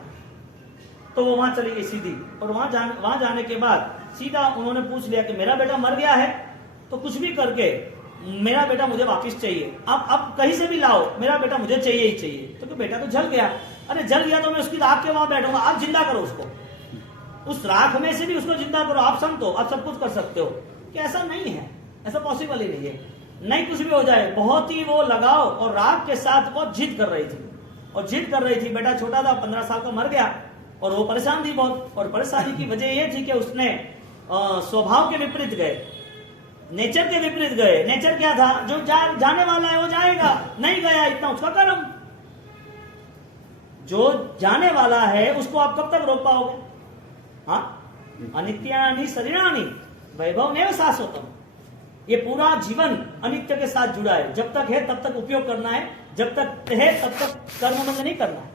तो वो वहां चली गई सीधी, और वहां जाने के बाद सीधा उन्होंने पूछ लिया कि मेरा बेटा मर गया है तो कुछ भी करके मेरा बेटा मुझे वापस चाहिए, अब कहीं से भी लाओ, मेरा बेटा मुझे चाहिए ही चाहिए। तो बेटा तो जल गया। अरे जल गया तो मैं उसकी राख के वहां बैठूंगा, आप जिंदा करो उसको, उस राख में से भी उसको जिंदा करो, आप संत हो, आप सब कुछ कर सकते हो। कि ऐसा नहीं है, ऐसा पॉसिबल ही नहीं है। नहीं कुछ भी हो जाए, बहुत ही वो लगाओ और राग के साथ बहुत जिद कर रही थी। और जिद कर रही थी। बेटा छोटा था, 15 साल का, मर गया और वो परेशान थी बहुत। और परेशानी की वजह ये थी कि उसने स्वभाव के विपरीत गए, नेचर के विपरीत गए। नेचर क्या था? जो जाने वाला है वो जाएगा, नहीं गया इतना उसका कर्म। जो जाने वाला है उसको आप कब तक रोक पाओगे? हाँ, अनित्यानि शरीराणि वैभव नैव शाश्वतम्। ये पूरा जीवन अनित्य के साथ जुड़ा है। जब तक है तब तक उपयोग करना है, जब तक है तब तक कर्म बंद नहीं करना है।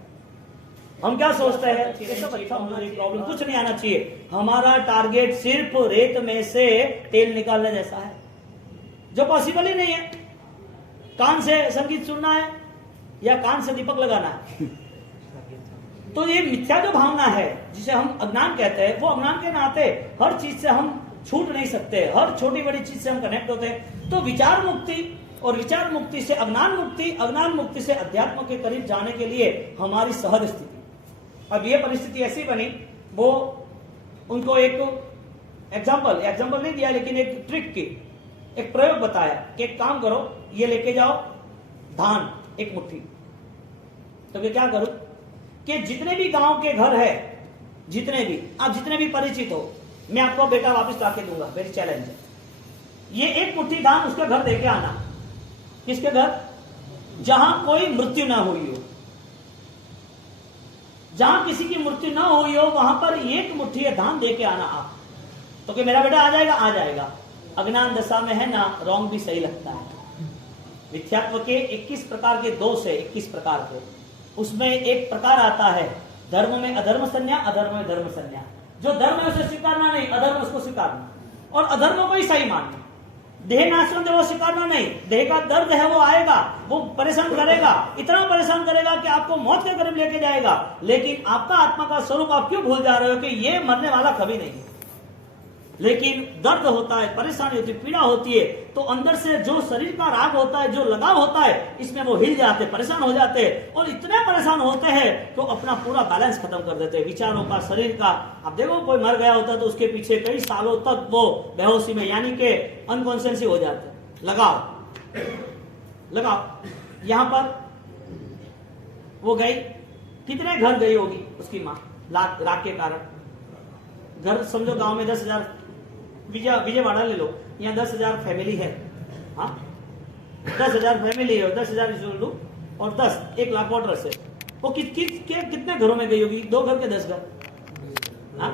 हम क्या सोचते हैं? प्रॉब्लम कुछ नहीं आना चाहिए। हमारा टारगेट सिर्फ रेत में से तेल निकालने जैसा है, जो पॉसिबल ही नहीं है। कान से संगीत सुनना है या कान से दीपक लगाना है। तो ये मिथ्या जो भावना है जिसे हम अज्ञान कहते हैं, वो अज्ञान के नाते हर चीज से हम छूट नहीं सकते, हर छोटी बड़ी चीज से हम कनेक्ट होते हैं। तो विचार मुक्ति, और विचार मुक्ति से अज्ञान मुक्ति, अज्ञान मुक्ति से अध्यात्म के करीब जाने के लिए हमारी सहज स्थिति। अब ये परिस्थिति ऐसी बनी, वो उनको एक एग्जाम्पल नहीं दिया, लेकिन एक ट्रिक की, एक प्रयोग बताया कि एक काम करो, ये लेके जाओ धान एक मुट्ठी। तो मैं क्या करूं कि जितने भी गांव के घर है, जितने भी परिचित हो, मैं आपको बेटा वापस लाके दूंगा, मेरी चैलेंज है। ये एक मुट्ठी धान उसके घर देके आना। किसके घर? जहां कोई मृत्यु ना हुई हो, जहां किसी की मृत्यु ना हुई हो, वहां पर एक मुट्ठी धान देके आना आप। तो कि मेरा बेटा आ जाएगा। अज्ञान दशा में है ना, रॉन्ग भी सही लगता है। मिथ्यात्व के 21 प्रकार के दोष है, 21 प्रकार के। उसमें एक प्रकार आता है धर्म में अधर्म संज्ञा, अधर्म में धर्म संज्ञा। जो धर्म है उसे स्वीकारना नहीं, अधर्म उसको स्वीकारना, और अधर्म को ही सही मानना। देह नाशवंत वो स्वीकारना नहीं, देह का दर्द है वो आएगा, वो परेशान करेगा, इतना परेशान करेगा कि आपको मौत के करीब लेके जाएगा। लेकिन आपका आत्मा का स्वरूप आप क्यों भूल जा रहे हो कि ये मरने वाला कभी नहीं है। लेकिन दर्द होता है, परेशानी होती है, पीड़ा होती है, तो अंदर से जो शरीर का राग होता है, जो लगाव होता है, इसमें वो हिल जाते, परेशान हो जाते हैं। और इतने परेशान होते हैं तो अपना पूरा बैलेंस खत्म कर देते हैं, विचारों का, शरीर का। अब देखो कोई मर गया होता है तो उसके पीछे कई सालों तक वो बेहोशी में, यानी कि अनकॉन्शियस हो जाते। लगाओ यहाँ पर वो गई, कितने घर गई होगी उसकी माँ राग के कारण। घर समझो गांव में 10,000, विजयवाड़ा ले लो, यहाँ 10,000 फैमिली है। हाँ, 10,000 फैमिली है, 10,000 लो, और 10, 1 लाख वोटर से वो कितने घरों में गई होगी? 2 घर के 10 घर। हाँ?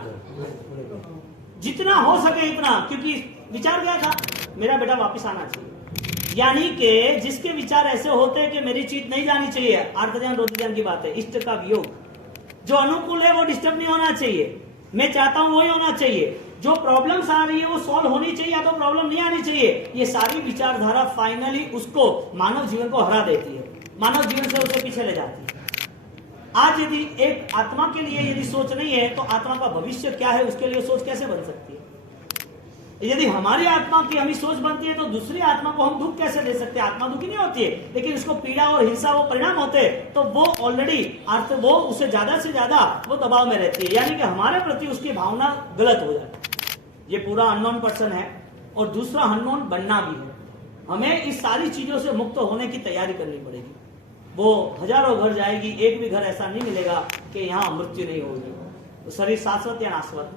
जितना हो सके इतना, क्योंकि विचार क्या था? मेरा बेटा वापस आना चाहिए। यानी कि जिसके विचार ऐसे होते हैं कि मेरी चीज नहीं जानी चाहिए, आर्त ध्यान रोध ध्यान की बात है, इष्ट का वियोग। जो अनुकूल है वो डिस्टर्ब नहीं होना चाहिए, मैं चाहता हूं वही होना चाहिए। जो प्रॉब्लम्स आ रही है वो सॉल्व होनी चाहिए, या तो प्रॉब्लम नहीं आनी चाहिए। ये सारी विचारधारा फाइनली उसको, मानव जीवन को हरा देती है, मानव जीवन से उसे पीछे ले जाती है। आज यदि एक आत्मा के लिए यदि सोच नहीं है, तो आत्मा का भविष्य क्या है उसके लिए सोच कैसे बन सकती है? यदि हमारी आत्मा की हमें सोच बनती है, तो दूसरी आत्मा को हम दुख कैसे दे सकते हैं? आत्मा दुखी नहीं होती है, लेकिन उसको पीड़ा और हिंसा वो परिणाम होते हैं, तो वो ऑलरेडी वो उससे ज्यादा से ज्यादा वो दबाव में रहती है, यानी कि हमारे प्रति उसकी भावना गलत हो जाती है। ये पूरा अननोन पर्सन है, और दूसरा अननोन बनना भी है। हमें इस सारी चीजों से मुक्त होने की तैयारी करनी पड़ेगी। वो हजारों घर जाएगी, एक भी घर ऐसा नहीं मिलेगा कि यहाँ मृत्यु नहीं होगी। तो शरीर शाश्वत या नाशवत?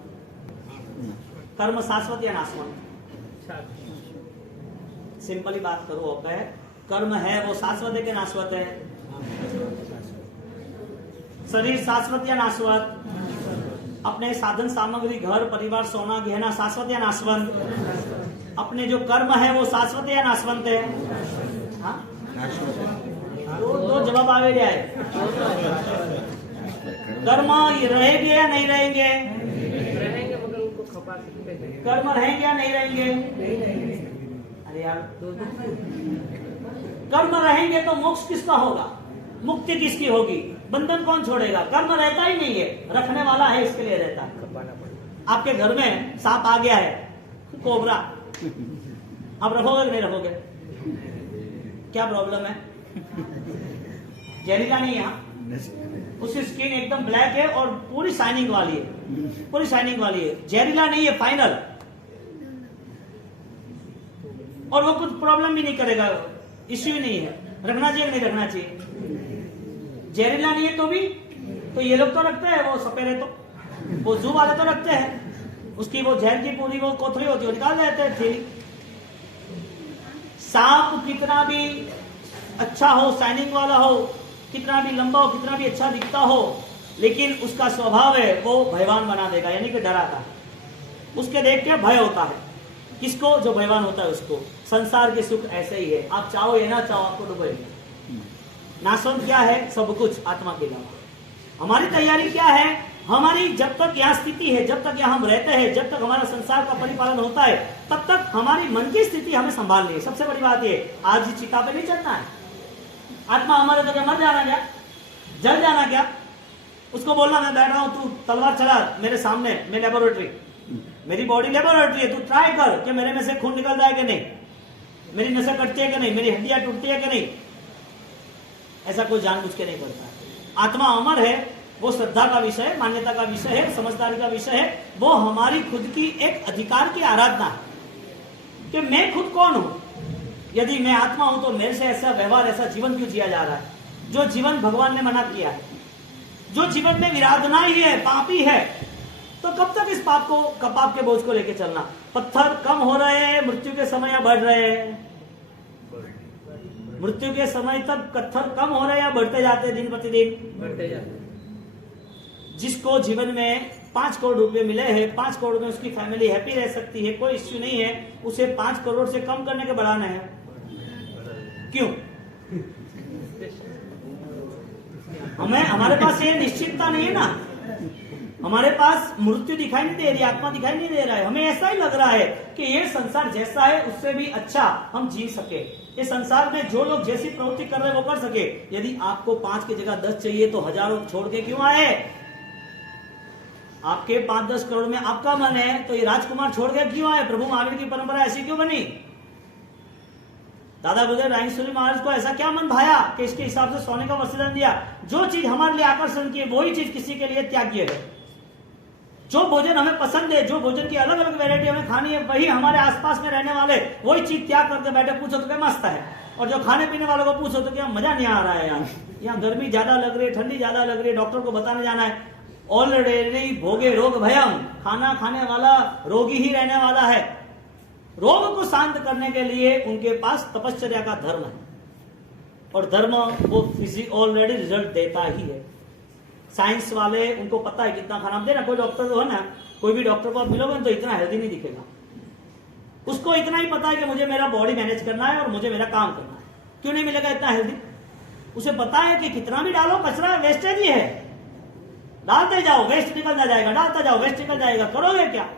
कर्म शाश्वत या नाशवत? सिंपली बात करो, कर्म है वो शाश्वत है कि नाशवत है? शरीर शाश्वत या नाशवत? अपने साधन सामग्री, घर परिवार, सोना गहना शाश्वत या नाशवंत? अपने जो कर्म है वो शाश्वत या नाशवंत है? हाँ? तो जवाब आगे क्या है? कर्म रहेंगे या नहीं रहेंगे? कर्म रहेंगे या नहीं रहेंगे? अरे यार, कर्म रहेंगे तो मोक्ष किसका होगा? मुक्ति किसकी होगी? बंधन कौन छोड़ेगा? कर्म रहता ही नहीं है, रखने वाला है, इसके लिए रहता है। आपके घर में सांप आ गया है, कोबरा, आप रखोगे कि नहीं रखोगे? क्या प्रॉब्लम है? जहरीला नहीं है, उसकी स्किन एकदम ब्लैक है और पूरी शाइनिंग वाली है, पूरी शाइनिंग वाली है, जहरीला नहीं है फाइनल, और वो कुछ प्रॉब्लम भी नहीं करेगा, इश्यू ही नहीं है। रखना चाहिए नहीं रखना चाहिए? जहरीला नहीं है तो भी, तो ये लोग तो रखते हैं, वो सपेरे तो, वो जू वाले तो रखते हैं, उसकी वो जहर की पूरी वो कोथली होती है, निकाल देते हैं थैली। सांप कितना भी अच्छा हो, शाइनिंग वाला हो, कितना भी लंबा हो, कितना भी अच्छा दिखता हो, लेकिन उसका स्वभाव है वो भयवान बना देगा, यानी कि डराता है। उसके देख के भय होता है। किसको? जो भयवान होता है उसको। संसार के सुख ऐसे ही है, आप चाहो या ना चाहो आपको डूबेंगे। नाशवंत क्या है? सब कुछ आत्मा के अलावा। हमारी तैयारी क्या है? हमारी जब तक यहाँ स्थिति है, जब तक यहाँ हम रहते हैं, जब तक हमारा संसार का परिपालन होता है, तब तक हमारी मन की स्थिति हमें संभालनी है। सबसे बड़ी बात ये, आज ही चिता पे नहीं चलना है। आत्मा हमारे तो क्या मर जाना क्या, जल जाना क्या? उसको बोलना मैं बैठ रहा हूं, तू तलवार चला मेरे सामने, मैं लेबोरेटरी, मेरी बॉडी लेबोरेटरी है, तू ट्राई कर कि मेरे में से खून निकल जाए कि नहीं, मेरी नसें कटती है कि नहीं, मेरी हड्डियां टूटती है कि नहीं। ऐसा कोई जानबूझ के नहीं करता। आत्मा अमर है, वो श्रद्धा का विषय है, मान्यता का विषय है, समझदारी का विषय है। वो हमारी खुद की एक अधिकार की आराधना है कि मैं खुद कौन हूं। यदि मैं आत्मा हूं तो मेरे से ऐसा व्यवहार, ऐसा जीवन क्यों जिया जा रहा है जो जीवन भगवान ने मना किया है, जो जीवन में विराधना ही है, पापी है। तो कब तक इस पाप के बोझ को लेके चलना? पत्थर कम हो रहे हैं, मृत्यु के समय या बढ़ रहे हैं? मृत्यु के समय तक पत्थर कम हो रहे हैं या बढ़ते जाते दिन प्रतिदिन? बढ़ते जाते। जिसको जीवन में 5 करोड़ रुपए मिले हैं, 5 करोड़ में उसकी फैमिली हैप्पी रह सकती है, कोई इश्यू नहीं है, उसे 5 करोड़ से कम करने के बढ़ाना है। क्यों? हमारे पास ये निश्चितता नहीं है ना, हमारे पास मृत्यु दिखाई नहीं दे रही, आत्मा दिखाई नहीं दे रहा है। हमें ऐसा ही लग रहा है कि ये संसार जैसा है उससे भी अच्छा हम जी सके, ये संसार में जो लोग जैसी प्रवृत्ति कर रहे हैं वो कर सके। यदि आपको 5 की जगह 10 चाहिए तो हजारों छोड़ के क्यों आए? आपके 5-10 करोड़ में आपका मन है तो ये राजकुमार छोड़ के क्यों आए? प्रभु महावीर की परंपरा ऐसी क्यों बनी? दादा गुरुदेव रायसूरी महाराज को ऐसा क्या मन भाया कि इसके हिसाब से सोने का वसीयत दिया? जो चीज हमारे लिए आकर्षण की है वही चीज किसी के लिए त्याग्य है। जो भोजन हमें पसंद है, जो भोजन की अलग अलग वैरायटी हमें खानी है, वही हमारे आसपास में रहने वाले वही चीज त्याग करके बैठे। पूछो तो क्या मस्त है, और जो खाने पीने वालों को पूछो तो क्या मजा नहीं आ रहा है। यहाँ गर्मी ज्यादा लग रही है, ठंडी ज्यादा लग रही है, डॉक्टर को बताने जाना है, ऑलरेडी भोगे रोग भयम, खाना खाने वाला रोगी ही रहने वाला है। रोग को शांत करने के लिए उनके पास तपश्चर्या का धर्म है, और धर्म वो ऑलरेडी रिजल्ट देता ही है। साइंस वाले उनको पता है कितना खाना देना। कोई डॉक्टर तो है ना, कोई भी डॉक्टर को आप मिलोगे तो इतना हेल्दी नहीं दिखेगा। उसको इतना ही पता है कि मुझे मेरा बॉडी मैनेज करना है और मुझे मेरा काम करना है। क्यों नहीं मिलेगा इतना हेल्दी? उसे पता है कि कितना भी डालो कचरा वेस्टेज ही है, डालते जाओ वेस्ट निकलता जाएगा, डालता जाओ वेस्ट निकल जाएगा, करोगे क्या?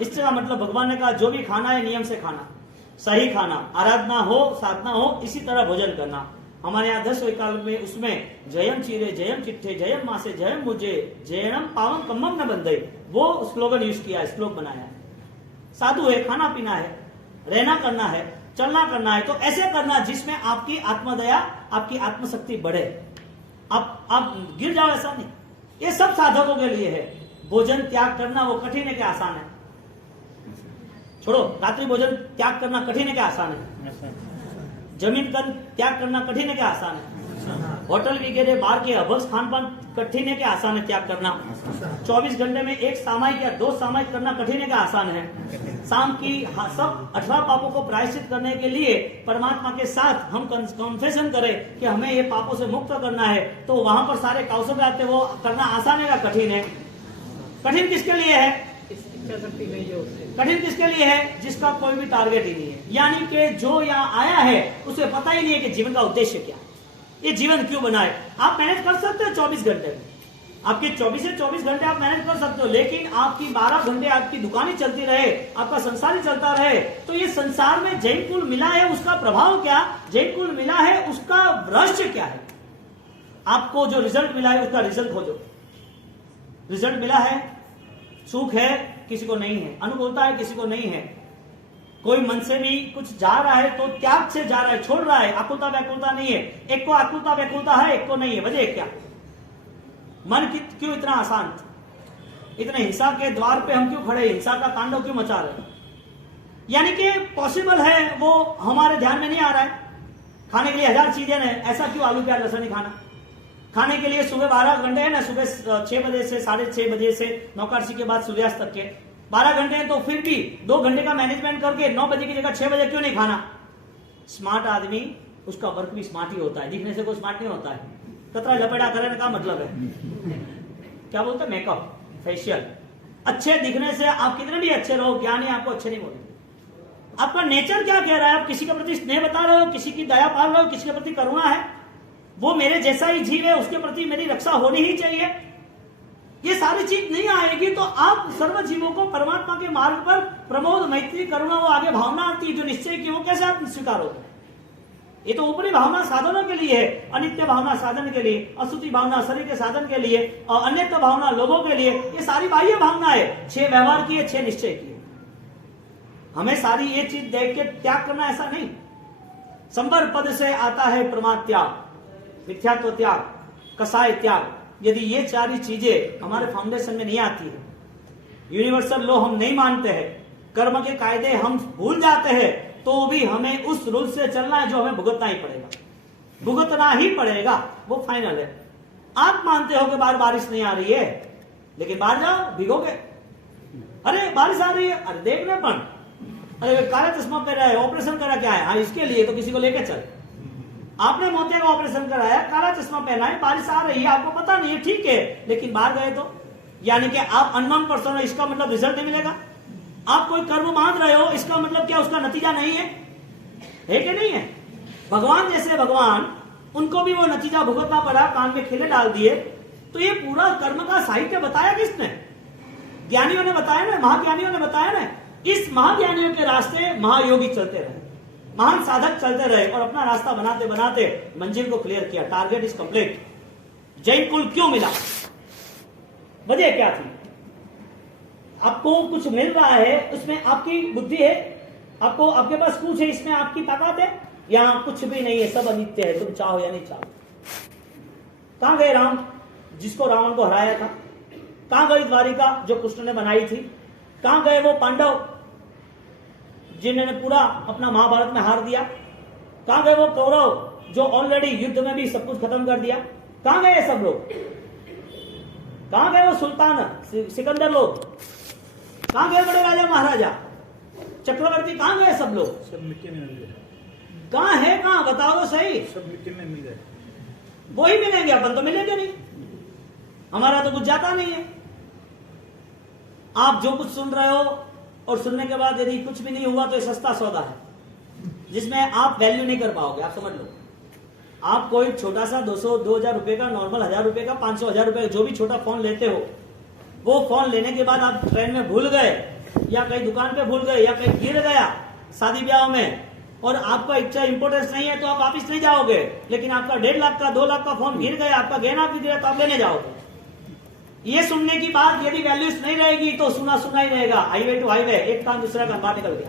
इससे का मतलब भगवान ने कहा जो भी खाना है नियम से खाना, सही खाना, आराधना हो, साधना हो, इसी तरह भोजन करना। हमारे यहाँ 10 काल में उसमें जयम चीरे, जयम चिट्ठे, जयम मासे, जयम मुझे, जयम पावन कम्मम न बंदे, वो स्लोगन यूज किया है, श्लोक बनाया है। साधु है, खाना पीना है, रहना करना है, चलना करना है, तो ऐसे करना जिसमें आपकी आत्मदया, आपकी आत्मशक्ति बढ़े। आप गिर जाओ ऐसा नहीं। ये सब साधकों के लिए है। भोजन त्याग करना वो कठिन है क्या आसान है? छोड़ो, रात्रि भोजन त्याग करना कठिन है क्या आसान है? जमीन का त्याग करना कठिन है क्या आसान है? होटल वगैरह बाहर के अभक्ष खान पान कठिन है क्या आसान है त्याग करना? 24 घंटे में 1 सामायिक या 2 सामायिक करना कठिन है क्या आसान है? शाम की सब 18 पापों को प्रायश्चित करने के लिए परमात्मा के साथ हम कन्फेशन करें कि हमें ये पापों से मुक्त करना है, तो वहां पर सारे कौशल आते, वो करना आसान है या कठिन है? कठिन किसके लिए है? कठिन किसके लिए है? जिसका कोई भी टारगेट ही नहीं है, यानी कि जो यहाँ आया है उसे पता ही नहीं है कि जीवन का उद्देश्य क्या है, ये जीवन क्यों बनाए। आप मैनेज कर सकते हो 24 घंटे में, आपके 24 से 24 घंटे आप मैनेज कर सकते हो, लेकिन आपकी 12 घंटे आपकी दुकान ही चलती रहे, आपका संसार ही चलता रहे, तो ये संसार में जैन कुल मिला है उसका प्रभाव क्या, जैन कुल मिला है उसका रहस्य क्या है? आपको जो रिजल्ट मिला है उसका रिजल्ट खोजो। रिजल्ट मिला है, सुख है, किसी को नहीं है, अनुकूलता है, किसी को नहीं है, कोई मन से भी कुछ जा रहा है तो त्याग से जा रहा है, छोड़ रहा है, आकुलता व्याकुलता नहीं है। एक को आकुलता व्याकुलता है, एक को नहीं है। वजह क्या? मन क्यों इतना आसान, इतने हिंसा के द्वार पे हम क्यों खड़े, हिंसा का तांडव क्यों मचा रहे? यानी कि पॉसिबल है वो हमारे ध्यान में नहीं आ रहा है। खाने के लिए 1000 चीजें हैं, ऐसा क्यों आलू प्याज लहसुन नहीं खाना? खाने के लिए सुबह 12 घंटे है ना, सुबह 6 बजे से 6:30 बजे से नौकाशी के बाद सूर्यास्त तक के 12 घंटे हैं, तो फिर भी 2 घंटे का मैनेजमेंट करके 9 बजे की जगह 6 बजे क्यों नहीं खाना? स्मार्ट आदमी, उसका वर्क भी स्मार्ट ही होता है, दिखने से कोई स्मार्ट नहीं होता है। कतरा लपेटा करने का मतलब है क्या बोलते हैं, मेकअप, फेशियल। अच्छे दिखने से आप कितने भी अच्छे रहो, ज्ञानी आपको अच्छे नहीं बोलेंगे। आपका नेचर क्या कह रहा है? आप किसी के प्रति स्नेह बता रहे हो, किसी की दया पाल रहे हो, किसी के प्रति करुणा है, वो मेरे जैसा ही जीव है, उसके प्रति मेरी रक्षा होनी ही चाहिए। ये सारी चीज नहीं आएगी तो आप सर्व जीवों को परमात्मा के मार्ग पर प्रमोद, मैत्री, करुणा, वो आगे भावना आती है जो निश्चय की, वो कैसे आप स्वीकारोगे? ये तो ऊपरी भावना साधनों के लिए है, अनित्य भावना साधन के लिए, अस्तुति भावना शरीर के साधन के लिए, और अन्यत्व भावना लोगों के लिए। ये सारी बाह्य भावना है, 6 व्यवहार की है, 6 निश्चय की है। हमें सारी ये चीज देख के त्याग करना ऐसा नहीं। संबर पद से आता है प्रमाद त्याग, मिथ्यात्व त्याग, कसाय त्याग। यदि ये सारी चीजें हमारे फाउंडेशन में नहीं आती है, यूनिवर्सल लॉ हम नहीं मानते हैं, कर्म के कायदे हम भूल जाते हैं, तो भी हमें उस रूल से चलना है जो हमें भुगतना ही पड़ेगा, भुगतना ही पड़ेगा, वो फाइनल है। आप मानते हो कि बार बारिश नहीं आ रही है, लेकिन बाहर जाओ भिगोगे। अरे बारिश आ रही है, अरे देखने पण, अरे काला चश्मा पहना है, ऑपरेशन करा क्या है? हाँ इसके लिए, तो किसी को लेके चल। आपने मोतिया का ऑपरेशन कराया, काला चश्मा पहना है, बारिश आ रही है, आपको पता नहीं है, ठीक है, लेकिन बाहर गए तो, यानी कि आप अननोन पर्सन हो, इसका मतलब रिजल्ट नहीं मिलेगा। आप कोई कर्म बांध रहे हो, इसका मतलब क्या उसका नतीजा नहीं है कि नहीं है? भगवान जैसे भगवान, उनको भी वो नतीजा भुगतना पड़ा, कान में खिले डाल दिए। तो ये पूरा कर्म का साहित्य बताया किसने? ज्ञानियों ने बताया ना, महाज्ञानियों ने बताया ना। इस महाज्ञानियों के रास्ते महायोगी चलते रहे, महान साधक चलते रहे, और अपना रास्ता बनाते बनाते मंजिल को क्लियर किया। Target is complete. जैन कुल क्यों मिला? वजह क्या थी? आपको कुछ मिल रहा है, उसमें आपकी बुद्धि है, आपको आपके पास कुछ है, इसमें आपकी ताकत है, यहां कुछ भी नहीं है, सब अनित्य है, तुम चाहो या नहीं चाहो। कहां गए राम, जिसको रावण को हराया था? कहां गई द्वारिका जो कृष्ण ने बनाई थी? कहां गए वो पांडव जिन्होंने पूरा अपना महाभारत में हार दिया? कहां गए वो कौरव जो ऑलरेडी युद्ध में भी सब कुछ खत्म कर दिया? कहां गए सब लोग? कहां गए वो सुल्तान सिकंदर लोग? कहां गए बड़े राजा महाराजा चक्रवर्ती? कहां गए सब लोग? सब मिट्टी में मिल गए। कहां है, कहां बताओ तो सही। सब मिट्टी में मिल गए। वो ही मिलेंगे, अपन तो मिलेंगे नहीं, हमारा तो कुछ जाता नहीं है। आप जो कुछ सुन रहे हो और सुनने के बाद यदि कुछ भी नहीं हुआ तो ये सस्ता सौदा है, जिसमें आप वैल्यू नहीं कर पाओगे। आप समझ लो, आप कोई छोटा सा 200-2000 रुपए का, नॉर्मल 1000 रुपए का, 500-1000 रुपए का जो भी छोटा फोन लेते हो, वो फोन लेने के बाद आप ट्रेन में भूल गए, या कहीं दुकान पे भूल गए, या कहीं गिर गया शादी ब्याह में, और आपका इच्छा इंपोर्टेंस नहीं है तो आप वापिस नहीं जाओगे। लेकिन आपका 1.5 लाख का, 2 लाख का फोन गिर गया, आपका गहना भी गिरा, तो आप लेने जाओगे। ये सुनने की बात यदि वैल्यूज नहीं रहेगी तो सुना सुना ही रहेगा, हाईवे टू हाईवे, एक काम दूसरा का बात निकल गया।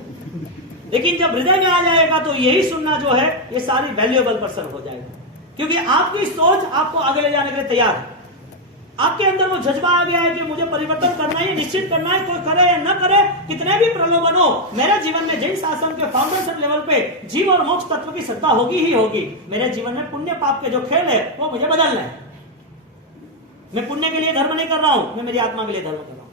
लेकिन जब हृदय में आ जाएगा तो यही सुनना जो है, ये सारी वैल्यूएबल पर्सन हो जाएगा, क्योंकि आपकी सोच आपको आगे ले जाने के लिए तैयार है। आपके अंदर वो जज्बा आ गया है कि मुझे परिवर्तन करना है, निश्चित करना है, कोई करे या न करे, कितने भी प्रलोभन हो, मेरे जीवन में जैन शासन के फाउंडेशन लेवल पे जीव और मोक्ष तत्व की सत्ता होगी ही होगी। मेरे जीवन में पुण्य पाप के जो खेल है वो मुझे बदलना है। मैं पुण्य के लिए धर्म नहीं कर रहा हूं, मैं मेरी आत्मा के लिए धर्म कर रहा हूं।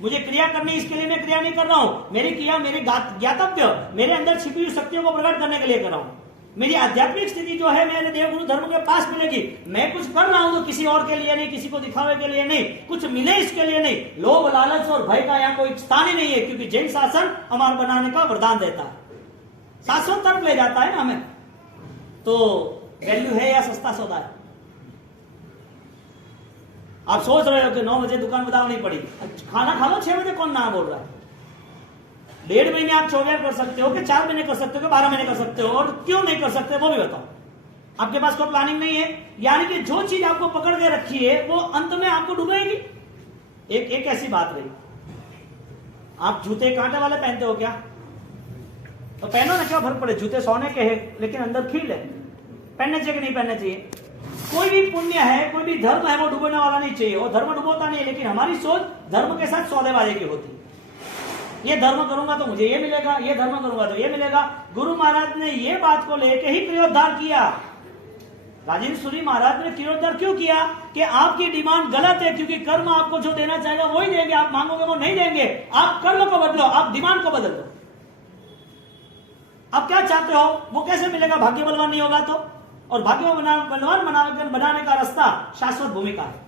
मुझे क्रिया करनी, इसके लिए मैं क्रिया नहीं कर रहा हूं, मेरी क्रिया मेरे ज्ञातव्य, मेरे अंदर छिपी हुई शक्तियों को प्रकट करने के लिए कर रहा हूं। मेरी आध्यात्मिक स्थिति जो है मेरे देवगुरु धर्म के पास मिलेगी। मैं कुछ कर रहा हूं तो किसी और के लिए नहीं, किसी को दिखावे के लिए नहीं, कुछ मिले इसके लिए नहीं। लोभ, लालच और भय का यहाँ कोई स्थान ही नहीं है, क्योंकि जैन शासन अमर बनाने का वरदान देता है, शासन तरफ ले जाता है ना हमें। तो वैल्यू है या सस्ता सौदा है? आप सोच रहे हो कि 9 बजे दुकान बतानी पड़ी, खाना खा लो 6 बजे, कौन ना बोल रहा है? 1.5 महीने आप 24 कर सकते हो, कि 4 महीने कर सकते हो, कि 12 महीने कर सकते हो, और क्यों नहीं कर सकते वो भी बताओ। आपके पास कोई प्लानिंग नहीं है, यानी कि जो चीज आपको पकड़ के रखी है वो अंत में आपको डुबेगी। एक ऐसी बात रही, आप जूते कांटे वाले पहनते हो क्या? तो पहनो ना, क्या फर्क पड़े, जूते सोने के हैं लेकिन अंदर खील है, पहनने चाहिए कि नहीं पहनने चाहिए? कोई भी पुण्य है, कोई भी धर्म है, वो डूबने वाला नहीं चाहिए, और धर्म डुबोता नहीं है। लेकिन हमारी सोच धर्म के साथ सौदेबाजी की होती है। ये धर्म करूंगा तो मुझे ये मिलेगा, ये धर्म करूंगा तो ये मिलेगा। गुरु महाराज ने ये बात को लेके ही क्रियोद्धार किया। राजेंद्र सूरी महाराज ने जीर्णोद्धार क्यों किया कि आपकी डिमांड गलत है, क्योंकि कर्म आपको जो देना चाहेगा वही देंगे, आप मांगोगे वो नहीं देंगे। आप कर्म को बदलो, आप डिमांड को बदल दो। आप क्या चाहते हो वो कैसे मिलेगा? भाग्य बलवान नहीं होगा तो। और भाग्य बलवान बनाने का रास्ता शाश्वत भूमिका है।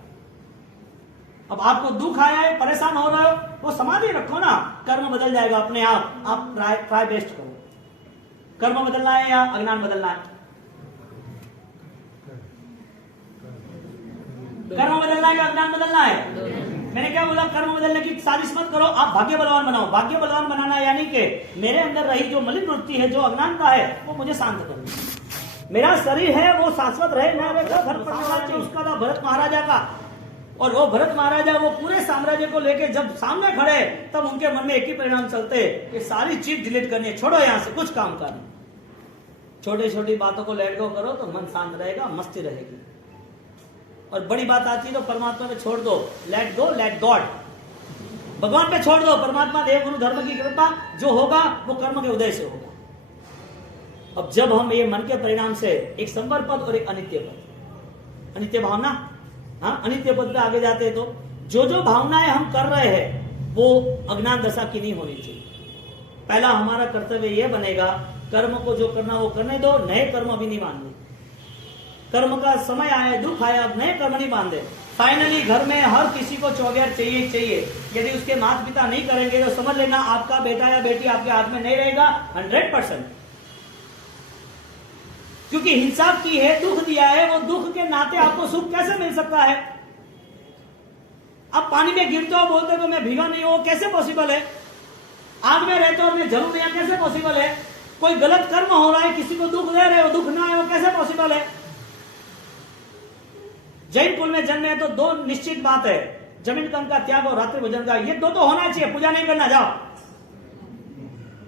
अब आपको दुख आया है, परेशान हो रहे हो, वो समाधि रखो ना, कर्म बदल जाएगा अपने आप। आप ट्राई बेस्ट करो। कर्म बदलना है या अज्ञान बदलना है? कर्म बदलना है या अज्ञान बदलना है? मैंने क्या बोला? कर्म बदलने की साजिश मत करो, आप भाग्य बलवान बनाओ। भाग्य बलवान बनाना यानी कि मेरे अंदर रही जो मलिन वृत्ति है, जो अज्ञानता है, वो मुझे शांत करनी। मेरा शरीर है वो शाश्वत रहे, घर पड़ने वाला चाहिए उसका था भरत महाराजा का। और वो भरत महाराजा वो पूरे साम्राज्य को लेके जब सामने खड़े, तब उनके मन में एक ही परिणाम चलते कि सारी चीज डिलीट करनी है, छोड़ो यहां से, कुछ काम करना। छोटी छोटी बातों को लेट गो करो तो मन शांत रहेगा, मस्ती रहेगी। और बड़ी बात आती है तो परमात्मा पे छोड़ दो, लेट गो, लेट गॉड, भगवान पे छोड़ दो। परमात्मा देव गुरु धर्म की कृपा जो होगा वो कर्म के उदय से होगा। अब जब हम ये मन के परिणाम से एक संवर पद और एक अनित्य पद, अनित्य भावना, हाँ, अनित्य पद पे आगे जाते हैं तो जो भावनाएं हम कर रहे हैं वो अज्ञान दशा की नहीं होनी चाहिए। पहला हमारा कर्तव्य यह बनेगा, कर्म को जो करना वो करने दो, नए कर्म अभी नहीं बांधे। कर्म का समय आया, दुख आया, अब नए कर्म नहीं बांधे। फाइनली घर में हर किसी को चौगियार चाहिए। यदि उसके माता पिता नहीं करेंगे तो समझ लेना आपका बेटा या बेटी आपके हाथ में नहीं रहेगा 100%। क्योंकि हिंसा की है, दुख दिया है, वो दुख के नाते आपको सुख कैसे मिल सकता है? आप पानी में गिरते हो, बोलते हो मैं भीगा नहीं हूं, कैसे पॉसिबल है? आग में रहते हो मैं जलूं नहीं, कैसे पॉसिबल है? कोई गलत कर्म हो रहा है, किसी को दुख दे रहे हो, दुख ना है, वो कैसे पॉसिबल है? जैन कुल में जन्मे तो दो निश्चित बात है, जमीन कर्म का त्याग और रात्रि भोजन का, ये दो तो होना चाहिए। पूजा नहीं करना, जाओ।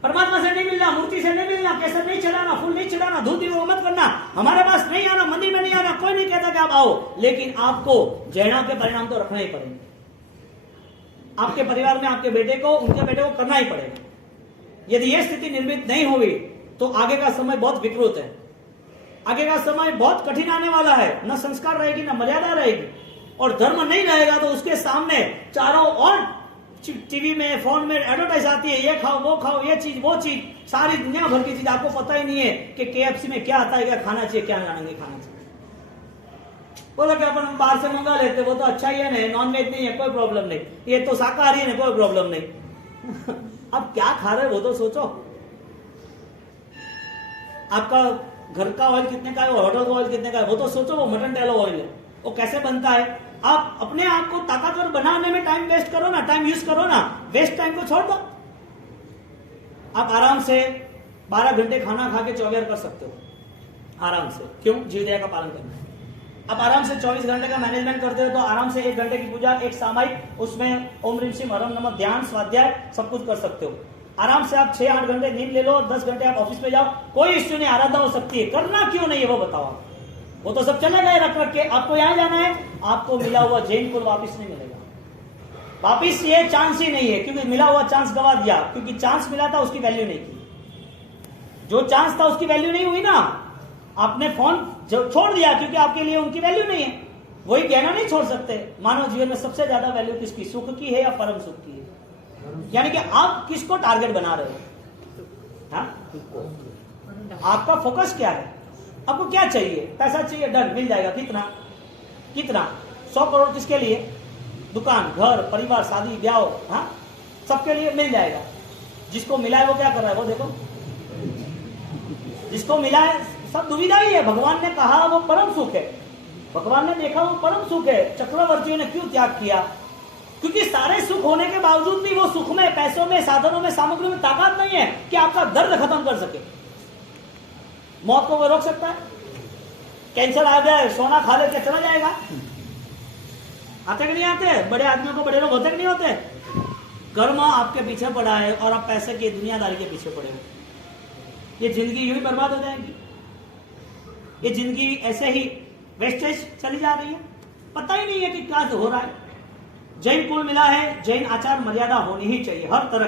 परमात्मा से नहीं मिलना, मूर्ति से नहीं मिलना, केसर नहीं चढ़ाना, फूल नहीं चढ़ाना, धूप दीप मत करना, हमारे पास नहीं आना, मंदिर में नहीं आना। कोई नहीं कहता कि आप आओ, लेकिन आपको जैना के परिणाम तो रखना ही पड़ेंगे। आपके परिवार में आपके बेटे को, उनके बेटे को करना ही पड़ेगा। यदि यह स्थिति निर्मित नहीं हुई तो आगे का समय बहुत विकृत है, आगे का समय बहुत कठिन आने वाला है। न संस्कार रहेगी, न मर्यादा रहेगी, और धर्म नहीं रहेगा तो उसके सामने चारों और टीवी में, फोन में एडवर्टाइज आती है, ये खाओ, ये चीज, वो चीज, सारी दुनिया भर की चीज। आपको पता ही नहीं है कि KFC में क्या आता है, क्या खाना चाहिए, क्या नहीं खाना चाहिए। बोला कि अपन बाहर से मंगा लेते, वो तो अच्छा ही है, नॉन वेज नहीं है, कोई प्रॉब्लम नहीं, ये तो शाकाहारी है, कोई प्रॉब्लम नहीं। अब क्या खा रहे वो तो सोचो। आपका घर का ऑयल कितने का है, होटल का ऑयल कितने का है, वो तो सोचो। वो मटन टेलो ऑयल है, वो कैसे बनता है? आप अपने आप को ताकतवर बनाने में टाइम वेस्ट करो ना, टाइम यूज करो ना, वेस्ट टाइम को छोड़ दो। आप आराम से 12 घंटे खाना खा के 24 कर सकते हो, आराम से। क्यों? जीवदया का पालन करना है। आप आराम से 24 घंटे का मैनेजमेंट करते हो तो आराम से 1 घंटे की पूजा, एक सामायिक, उसमें ओम ह्रीम सिंह हरम नमः, ध्यान, स्वाध्याय, सब कुछ कर सकते हो। आराम से आप 6-8 घंटे नींद ले लो, 10 घंटे आप ऑफिस में जाओ, कोई इश्यू नहीं, आराधना हो सकती है। करना क्यों नहीं है वो बताओ। वो तो सब चले गए रख के, आपको यहां जाना है, आपको मिला हुआ जैन कुल वापिस नहीं मिलेगा। वापिस ये चांस ही नहीं है, क्योंकि मिला हुआ चांस गवा दिया। क्योंकि चांस मिला था, उसकी वैल्यू नहीं की। जो चांस था उसकी वैल्यू नहीं हुई ना, आपने फोन छोड़ दिया क्योंकि आपके लिए उनकी वैल्यू नहीं है। वही कहना नहीं छोड़ सकते। मानव जीवन में सबसे ज्यादा वैल्यू किसकी? सुख की है या परम सुख की है? यानी कि आप किसको टारगेट बना रहे हो? हाँ? आपका फोकस क्या है? आपको क्या चाहिए? पैसा चाहिए, डर मिल जाएगा। कितना? 100 करोड़ किसके लिए? दुकान, घर, परिवार, शादी, ब्याह, हाँ, सबके लिए मिल जाएगा। जिसको मिला है वो क्या कर रहा है वो देखो। जिसको मिला है सब दुविधा ही है। भगवान ने कहा वो परम सुख है, भगवान ने देखा वो परम सुख है। चक्रवर्तियों ने क्यों त्याग किया? क्योंकि सारे सुख होने के बावजूद भी वो सुख में, पैसों में, साधनों में, सामग्री में ताकत नहीं है कि आपका दर्द खत्म कर सके। मौत को वो रोक सकता है? कैंसर आ जाए, सोना खा लेके चला जाएगा? आते कि नहीं आते? बड़े आदमियों को बड़े लोग होते कि नहीं होते? कर्म आपके पीछे पड़ा है और आप पैसे की दुनियादारी के पीछे पड़े हो। ये जिंदगी यूं ही बर्बाद हो जाएगी। ये जिंदगी ऐसे ही वेस्टेज चली जा रही है, पता ही नहीं है कि क्या हो रहा है। जैन कुल मिला है, जैन आचार मर्यादा होनी ही चाहिए हर तरह।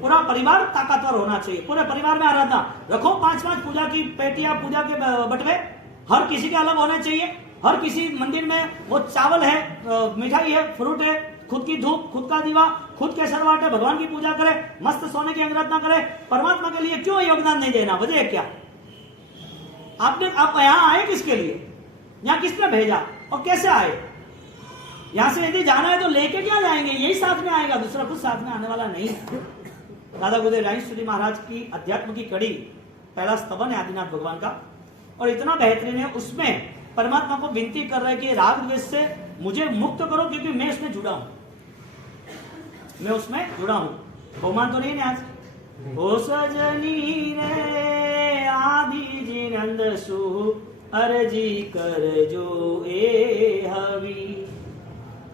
पूरा परिवार ताकतवर होना चाहिए। पूरे परिवार में आराधना रखो, 5-5 पूजा की पेटियां, पूजा के बटवे हर किसी के अलग होने चाहिए। हर किसी मंदिर में वो चावल है, मिठाई है, फ्रूट है, खुद की धूप, खुद का दीवा, खुद के सरवाटे, भगवान की पूजा करे, मस्त सोने की अंगराधना करे। परमात्मा के लिए क्यों योगदान नहीं देना? वजह क्या? आप यहाँ आए किसके लिए? यहाँ किसने भेजा और कैसे आए? यहां से यदि जाना है तो लेके क्या जाएंगे? यही साथ में आएगा, दूसरा कुछ साथ में आने वाला नहीं है। दादा गुरुदेव राजश्री महाराज की अध्यात्म की कड़ी पहला स्तवन है आदिनाथ भगवान का, और इतना बेहतरीन है। उसमें परमात्मा को विनती कर रहे हैं कि राग द्वेष से मुझे मुक्त करो, क्योंकि मैं उसमें जुड़ा हूं, मैं उसमें जुड़ा हूं। बहुमान तो नहीं है आज? ओ सजनी रे आदि जिनंद सु अर्जी कर जो ए हवी,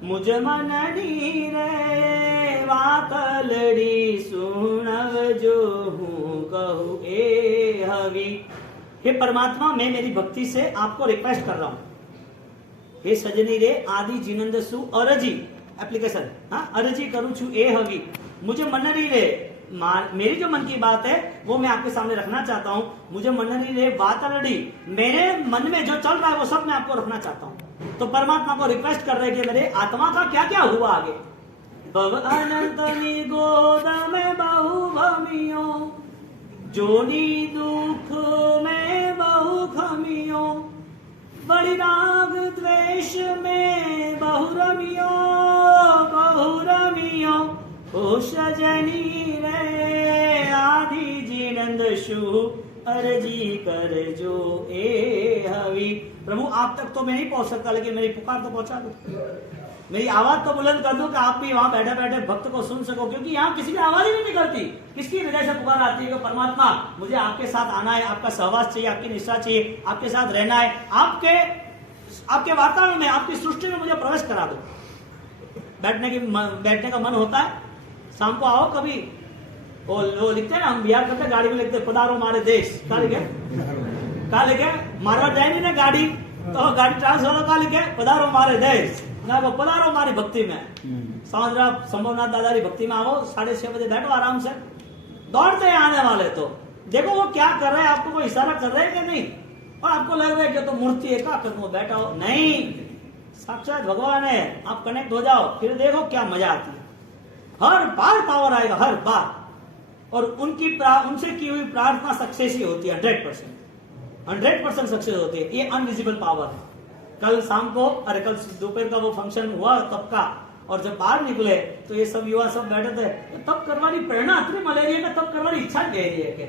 मुझ मननी रे वातलड़ी सुनव जो हूं कहू ए हवी। हे परमात्मा, मैं मेरी भक्ति से आपको रिक्वेस्ट कर रहा हूं। हे सजनी रे आदि जिनंद सु अरजी एप्लीकेशन, हाँ, अरजी करूं छु ए हवी, मुझे मनरी रे, मेरी जो मन की बात है वो मैं आपके सामने रखना चाहता हूं। मुझे मनरी रे वातलड़ी, मेरे मन में जो चल रहा है वो सब मैं आपको रखना चाहता हूं। तो परमात्मा को रिक्वेस्ट कर रहे हैं कि मेरे आत्मा का क्या क्या हुआ आगे। भव अनंतनी गोद में बहु भमियो, जोनी दुख में बहु खमियो, बड़ी राग द्वेष में बहु रमियो, बहु रमियो। ओ सजनी रे आदि जिनंद शु अर्जी कर जो ए हवी। प्रभु आप तक तो मैं नहीं पहुंच सकता, लेकिन मेरी पुकार तो पहुंचा दो, मेरी आवाज तो बुलंद कर दो कि आप भी वहां बैठे बैठे भक्त को सुन सको। क्योंकि यहाँ किसी की आवाज ही नहीं निकलती। किसकी हृदय से पुकार आती है कि परमात्मा मुझे आपके साथ आना है, आपका सहवास चाहिए, आपकी निष्ठा चाहिए, आपके साथ रहना है, आपके वातावरण में, आपकी सृष्टि में मुझे प्रवेश करा दो। बैठने का मन होता है, शाम को आओ कभी, वो लिखते हैं ना, हम बिहार करते गाड़ी में लिखते पधारो हमारे देश, कहा लिखे मारवाड़ जाए नहीं ना गाड़ी, तो गाड़ी ट्रांसफर कहा लिखे पधारो हमारे देश ना, वो पधारो हमारी भक्ति में। समझ संभवनाथ दादा की भक्ति में आओ, 6:30 बजे बैठो आराम से। दौड़ते हैं आने वाले तो देखो वो क्या कर रहे हैं, आपको कोई इशारा कर रहे हैं कि नहीं, और आपको लग रहा है कि तो मूर्ति है, क्या करो बैठा हो, नहीं, साक्षात भगवान है। आप कनेक्ट हो जाओ, फिर देखो क्या मजा आती है। हर बार पावर आएगा, हर बार। और उनसे की हुई प्रार्थना सक्सेस ही होती है, 100% सक्सेस होती है। ये अनविजिबल पावर है। कल शाम को, अरे कल दोपहर का वो फंक्शन हुआ तब का, और जब बाहर निकले तो ये सब युवा सब बैठे थे, तो तब करवानी प्रेरणा इतनी मलेरिया का, तब करवानी इच्छा गहरी है कि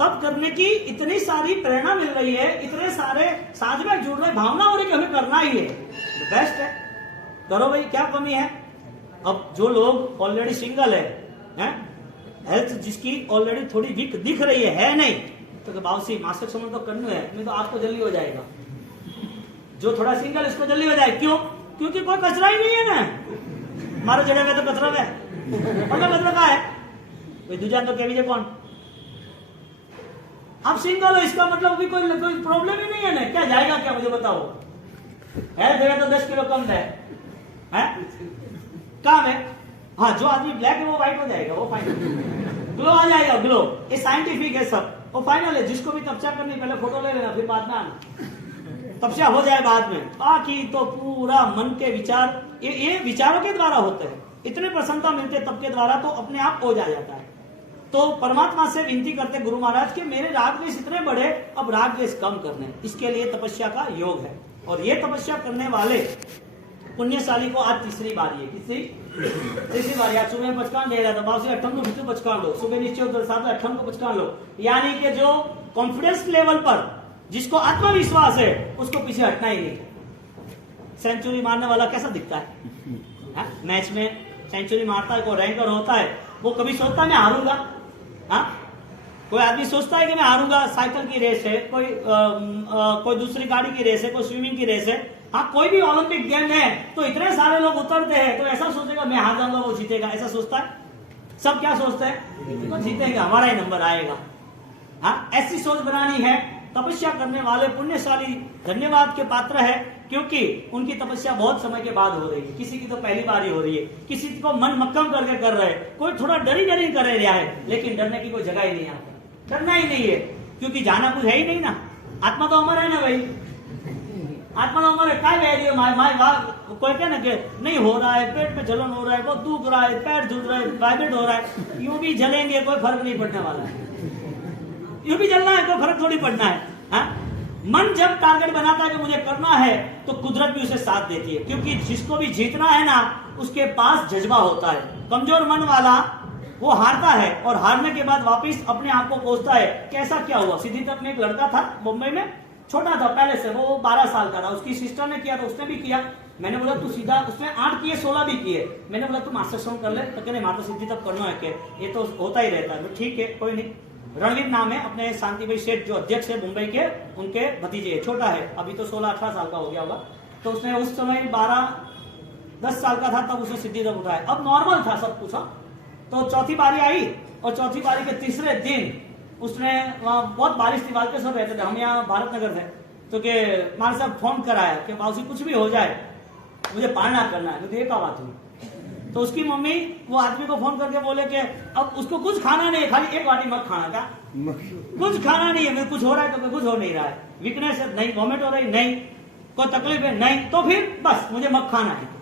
तब करने की इतनी सारी प्रेरणा मिल रही है, इतने सारे साथ में जुड़ रहे, भावना हो रही कि हमें करना ही है, बेस्ट है, करो भाई, क्या कमी है। अब जो लोग ऑलरेडी सिंगल है, हेल्थ जिसकी ऑलरेडी थोड़ी वीक दिख रही है नहीं, तो बाबूसी मासिक समय तो करना है, नहीं तो आपको जल्दी हो जाएगा। जो थोड़ा सिंगल इसको जल्दी हो जाए, क्यों? क्योंकि कोई कचरा ही नहीं है ना, मारो जड़े में तो कचरा है, और कचरा का है दूजा तो कह कौन। आप सिंगल हो, इसका मतलब अभी कोई प्रॉब्लम ही नहीं है ना, क्या जाएगा क्या मुझे बताओ। है जगह तो 10 किलो कम है काम है। हाँ, जो आदमी ब्लैक है वो व्हाइट हो जाएगा, वो फाइनल ग्लो आ जाएगा, ग्लो। ये साइंटिफिक है सब, वो फाइनल है। जिसको भी तपस्या करनी, पहले फोटो ले लेना, फिर बाद में आना, तपस्या हो जाए बाद में। बाकी तो पूरा मन के विचार, ये विचारों के द्वारा होते हैं। इतने प्रसन्नता मिलते तब के द्वारा, तो अपने आप हो जाता है। तो परमात्मा से विनती करते गुरु महाराज के मेरे राग द्वेष इतने बड़े, अब राग द्वेष कम करने, इसके लिए तपस्या का योग है। और ये तपस्या करने वाले पुण्यशाली को आज तीसरी बारी है। तीसरी बारी आज सुबह पचकान दे रहा था, बाबू 8 को भितर पचकान लो, सुबह निश्चय 8 को पचकान लो। यानी कि जो कॉन्फिडेंस लेवल पर, जिसको आत्मविश्वास है, उसको पीछे हटना ही नहीं। सेंचुरी मारने वाला कैसा दिखता है? मैच में सेंचुरी मारता है, कोई रैंकर होता है, वो कभी सोचता है मैं हारूंगा? कोई आदमी सोचता है कि मैं हारूंगा? साइकिल की रेस है, कोई दूसरी गाड़ी की रेस है, कोई स्विमिंग की रेस है, हाँ, कोई भी ओलंपिक गेम है, तो इतने सारे लोग उतरते हैं, तो ऐसा सोचेगा मैं हार जाऊंगा, वो जीतेगा, ऐसा सोचता है? सब क्या सोचते हैं? तो जीतेंगे, हमारा ही नंबर आएगा। हाँ, ऐसी सोच बनानी है। तपस्या करने वाले पुण्यशाली धन्यवाद के पात्र है, क्योंकि उनकी तपस्या बहुत समय के बाद हो रही है। किसी की तो पहली बार ही हो रही है, किसी को मन मक्कम करके कर रहे हैं, कोई थोड़ा डरी कर रहा है, लेकिन डरने की कोई जगह ही नहीं है, डरना ही नहीं है, क्योंकि जाना कुछ है ही नहीं ना। आत्मा तो अमर है ना भाई, आत्मा तो अमर है। काय वैल्यू माय कोई कहे ना कि नहीं हो रहा है, पेट में जलन हो रहा है, बहुत दुख रहा है, पैर झुल रहा है, वाइब्रेट हो रहा है, यूं भी जलेंगे, कोई फर्क नहीं पड़ने वाला है। यूं भी जलना है, कोई फर्क थोड़ी पड़ना है। हाँ? मन जब टारगेट बनाता है कि मुझे करना है, तो कुदरत भी उसे साथ देती है, क्योंकि जिसको भी जीतना है ना, उसके पास जज्बा होता है। कमजोर मन वाला वो हारता है और हारने के बाद वापस अपने आप को कोसता है। कैसा क्या हुआ? सिद्धितप में एक लड़का था मुंबई में, छोटा था पहले से, वो 12 साल का था। उसकी सिस्टर ने किया तो उसने भी किया। मैंने बोला तू सीधा, उसने 8 किए 16 भी किए। मैंने बोला तू मास्टर श्रवण कर ले, तो कहने माता सिद्धितप करना है के, ये तो होता ही रहता है। ठीक है, कोई नहीं। रणवीर नाम है, अपने शांति भाई सेठ जो अध्यक्ष है मुंबई के, उनके भतीजे है, छोटा है, अभी तो 16-18 साल का हो गया होगा। तो उसने उस समय 10 साल का था तब उसने सिद्धितप उठाया। अब नॉर्मल था सब कुछ। तो चौथी बारी आई और चौथी बारी के तीसरे दिन उसने, वहां बहुत बारिश थी, बाल के सब रहते थे, हम यहाँ भारत नगर थे, तो के हमारे साथ फोन कराया कि बाबूजी कुछ भी हो जाए मुझे पालना करना है। मुझे एक बात हुई तो उसकी मम्मी वो आदमी को फोन करके बोले कि अब उसको कुछ खाना नहीं है, खाली एक बाटी मत खाना का, कुछ खाना नहीं है, मुझे कुछ हो रहा है तो कुछ हो नहीं रहा है, वीकनेस है नहीं, वॉमिट हो रही नहीं, कोई तकलीफ है नहीं, तो फिर बस मुझे मत खाना है।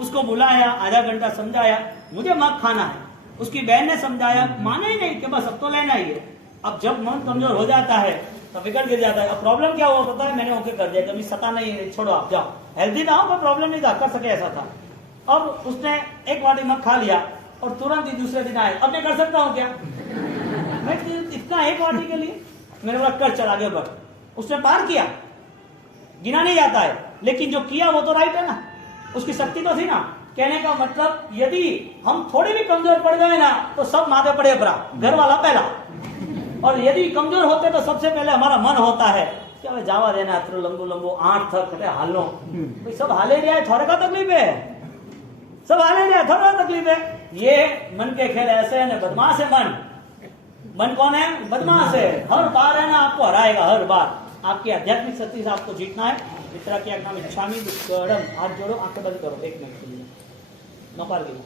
उसको बुलाया, आधा घंटा समझाया, मुझे मत खाना है। उसकी बहन ने समझाया, माना ही नहीं कि बस अब तो लेना ही है। अब जब मन कमजोर हो जाता है तो बिगड़ गिर जाता है। अब प्रॉब्लम क्या हुआ पता है? मैंने ओके कर दिया, कभी सता नहीं, छोड़ो आप जाओ, हेल्दी ना हो, कोई प्रॉब्लम नहीं था, कर सके ऐसा था। अब उसने एक बाटी मत खा लिया और तुरंत ही दूसरे दिन आए, अब मैं कर सकता हूँ क्या? मैं इतना एक बाटी के लिए, मैंने बोला कर, चल आगे बढ़। उसने पार किया, गिना नहीं जाता है, लेकिन जो किया वो तो राइट है ना, उसकी शक्ति तो थी ना। कहने का मतलब यदि हम थोड़े भी कमजोर पड़ गए ना, तो सब माथे पड़े अपरा, घर वाला पहला। और यदि कमजोर होते तो सबसे पहले हमारा मन होता है कि अब जावा देना, लंबू लंबू 8 थक खटे हालो, भाई सब हाले रहा है, थोड़े का तकलीफ है, सब हाले रहा है, थोड़ा तकलीफ है। ये मन के खेल ऐसे है, बदमाश है मन। मन कौन है? बदमाश है, हर बार है ना आपको हराएगा, हर बार। आपकी आध्यात्मिक शक्ति से आपको जीतना है। मित्रा की आज्ञा में इच्छामी दुष्कर्म, हाथ जोड़ो, आंखें बंद करो 1 मिनट के लिए, नौकार गिरो।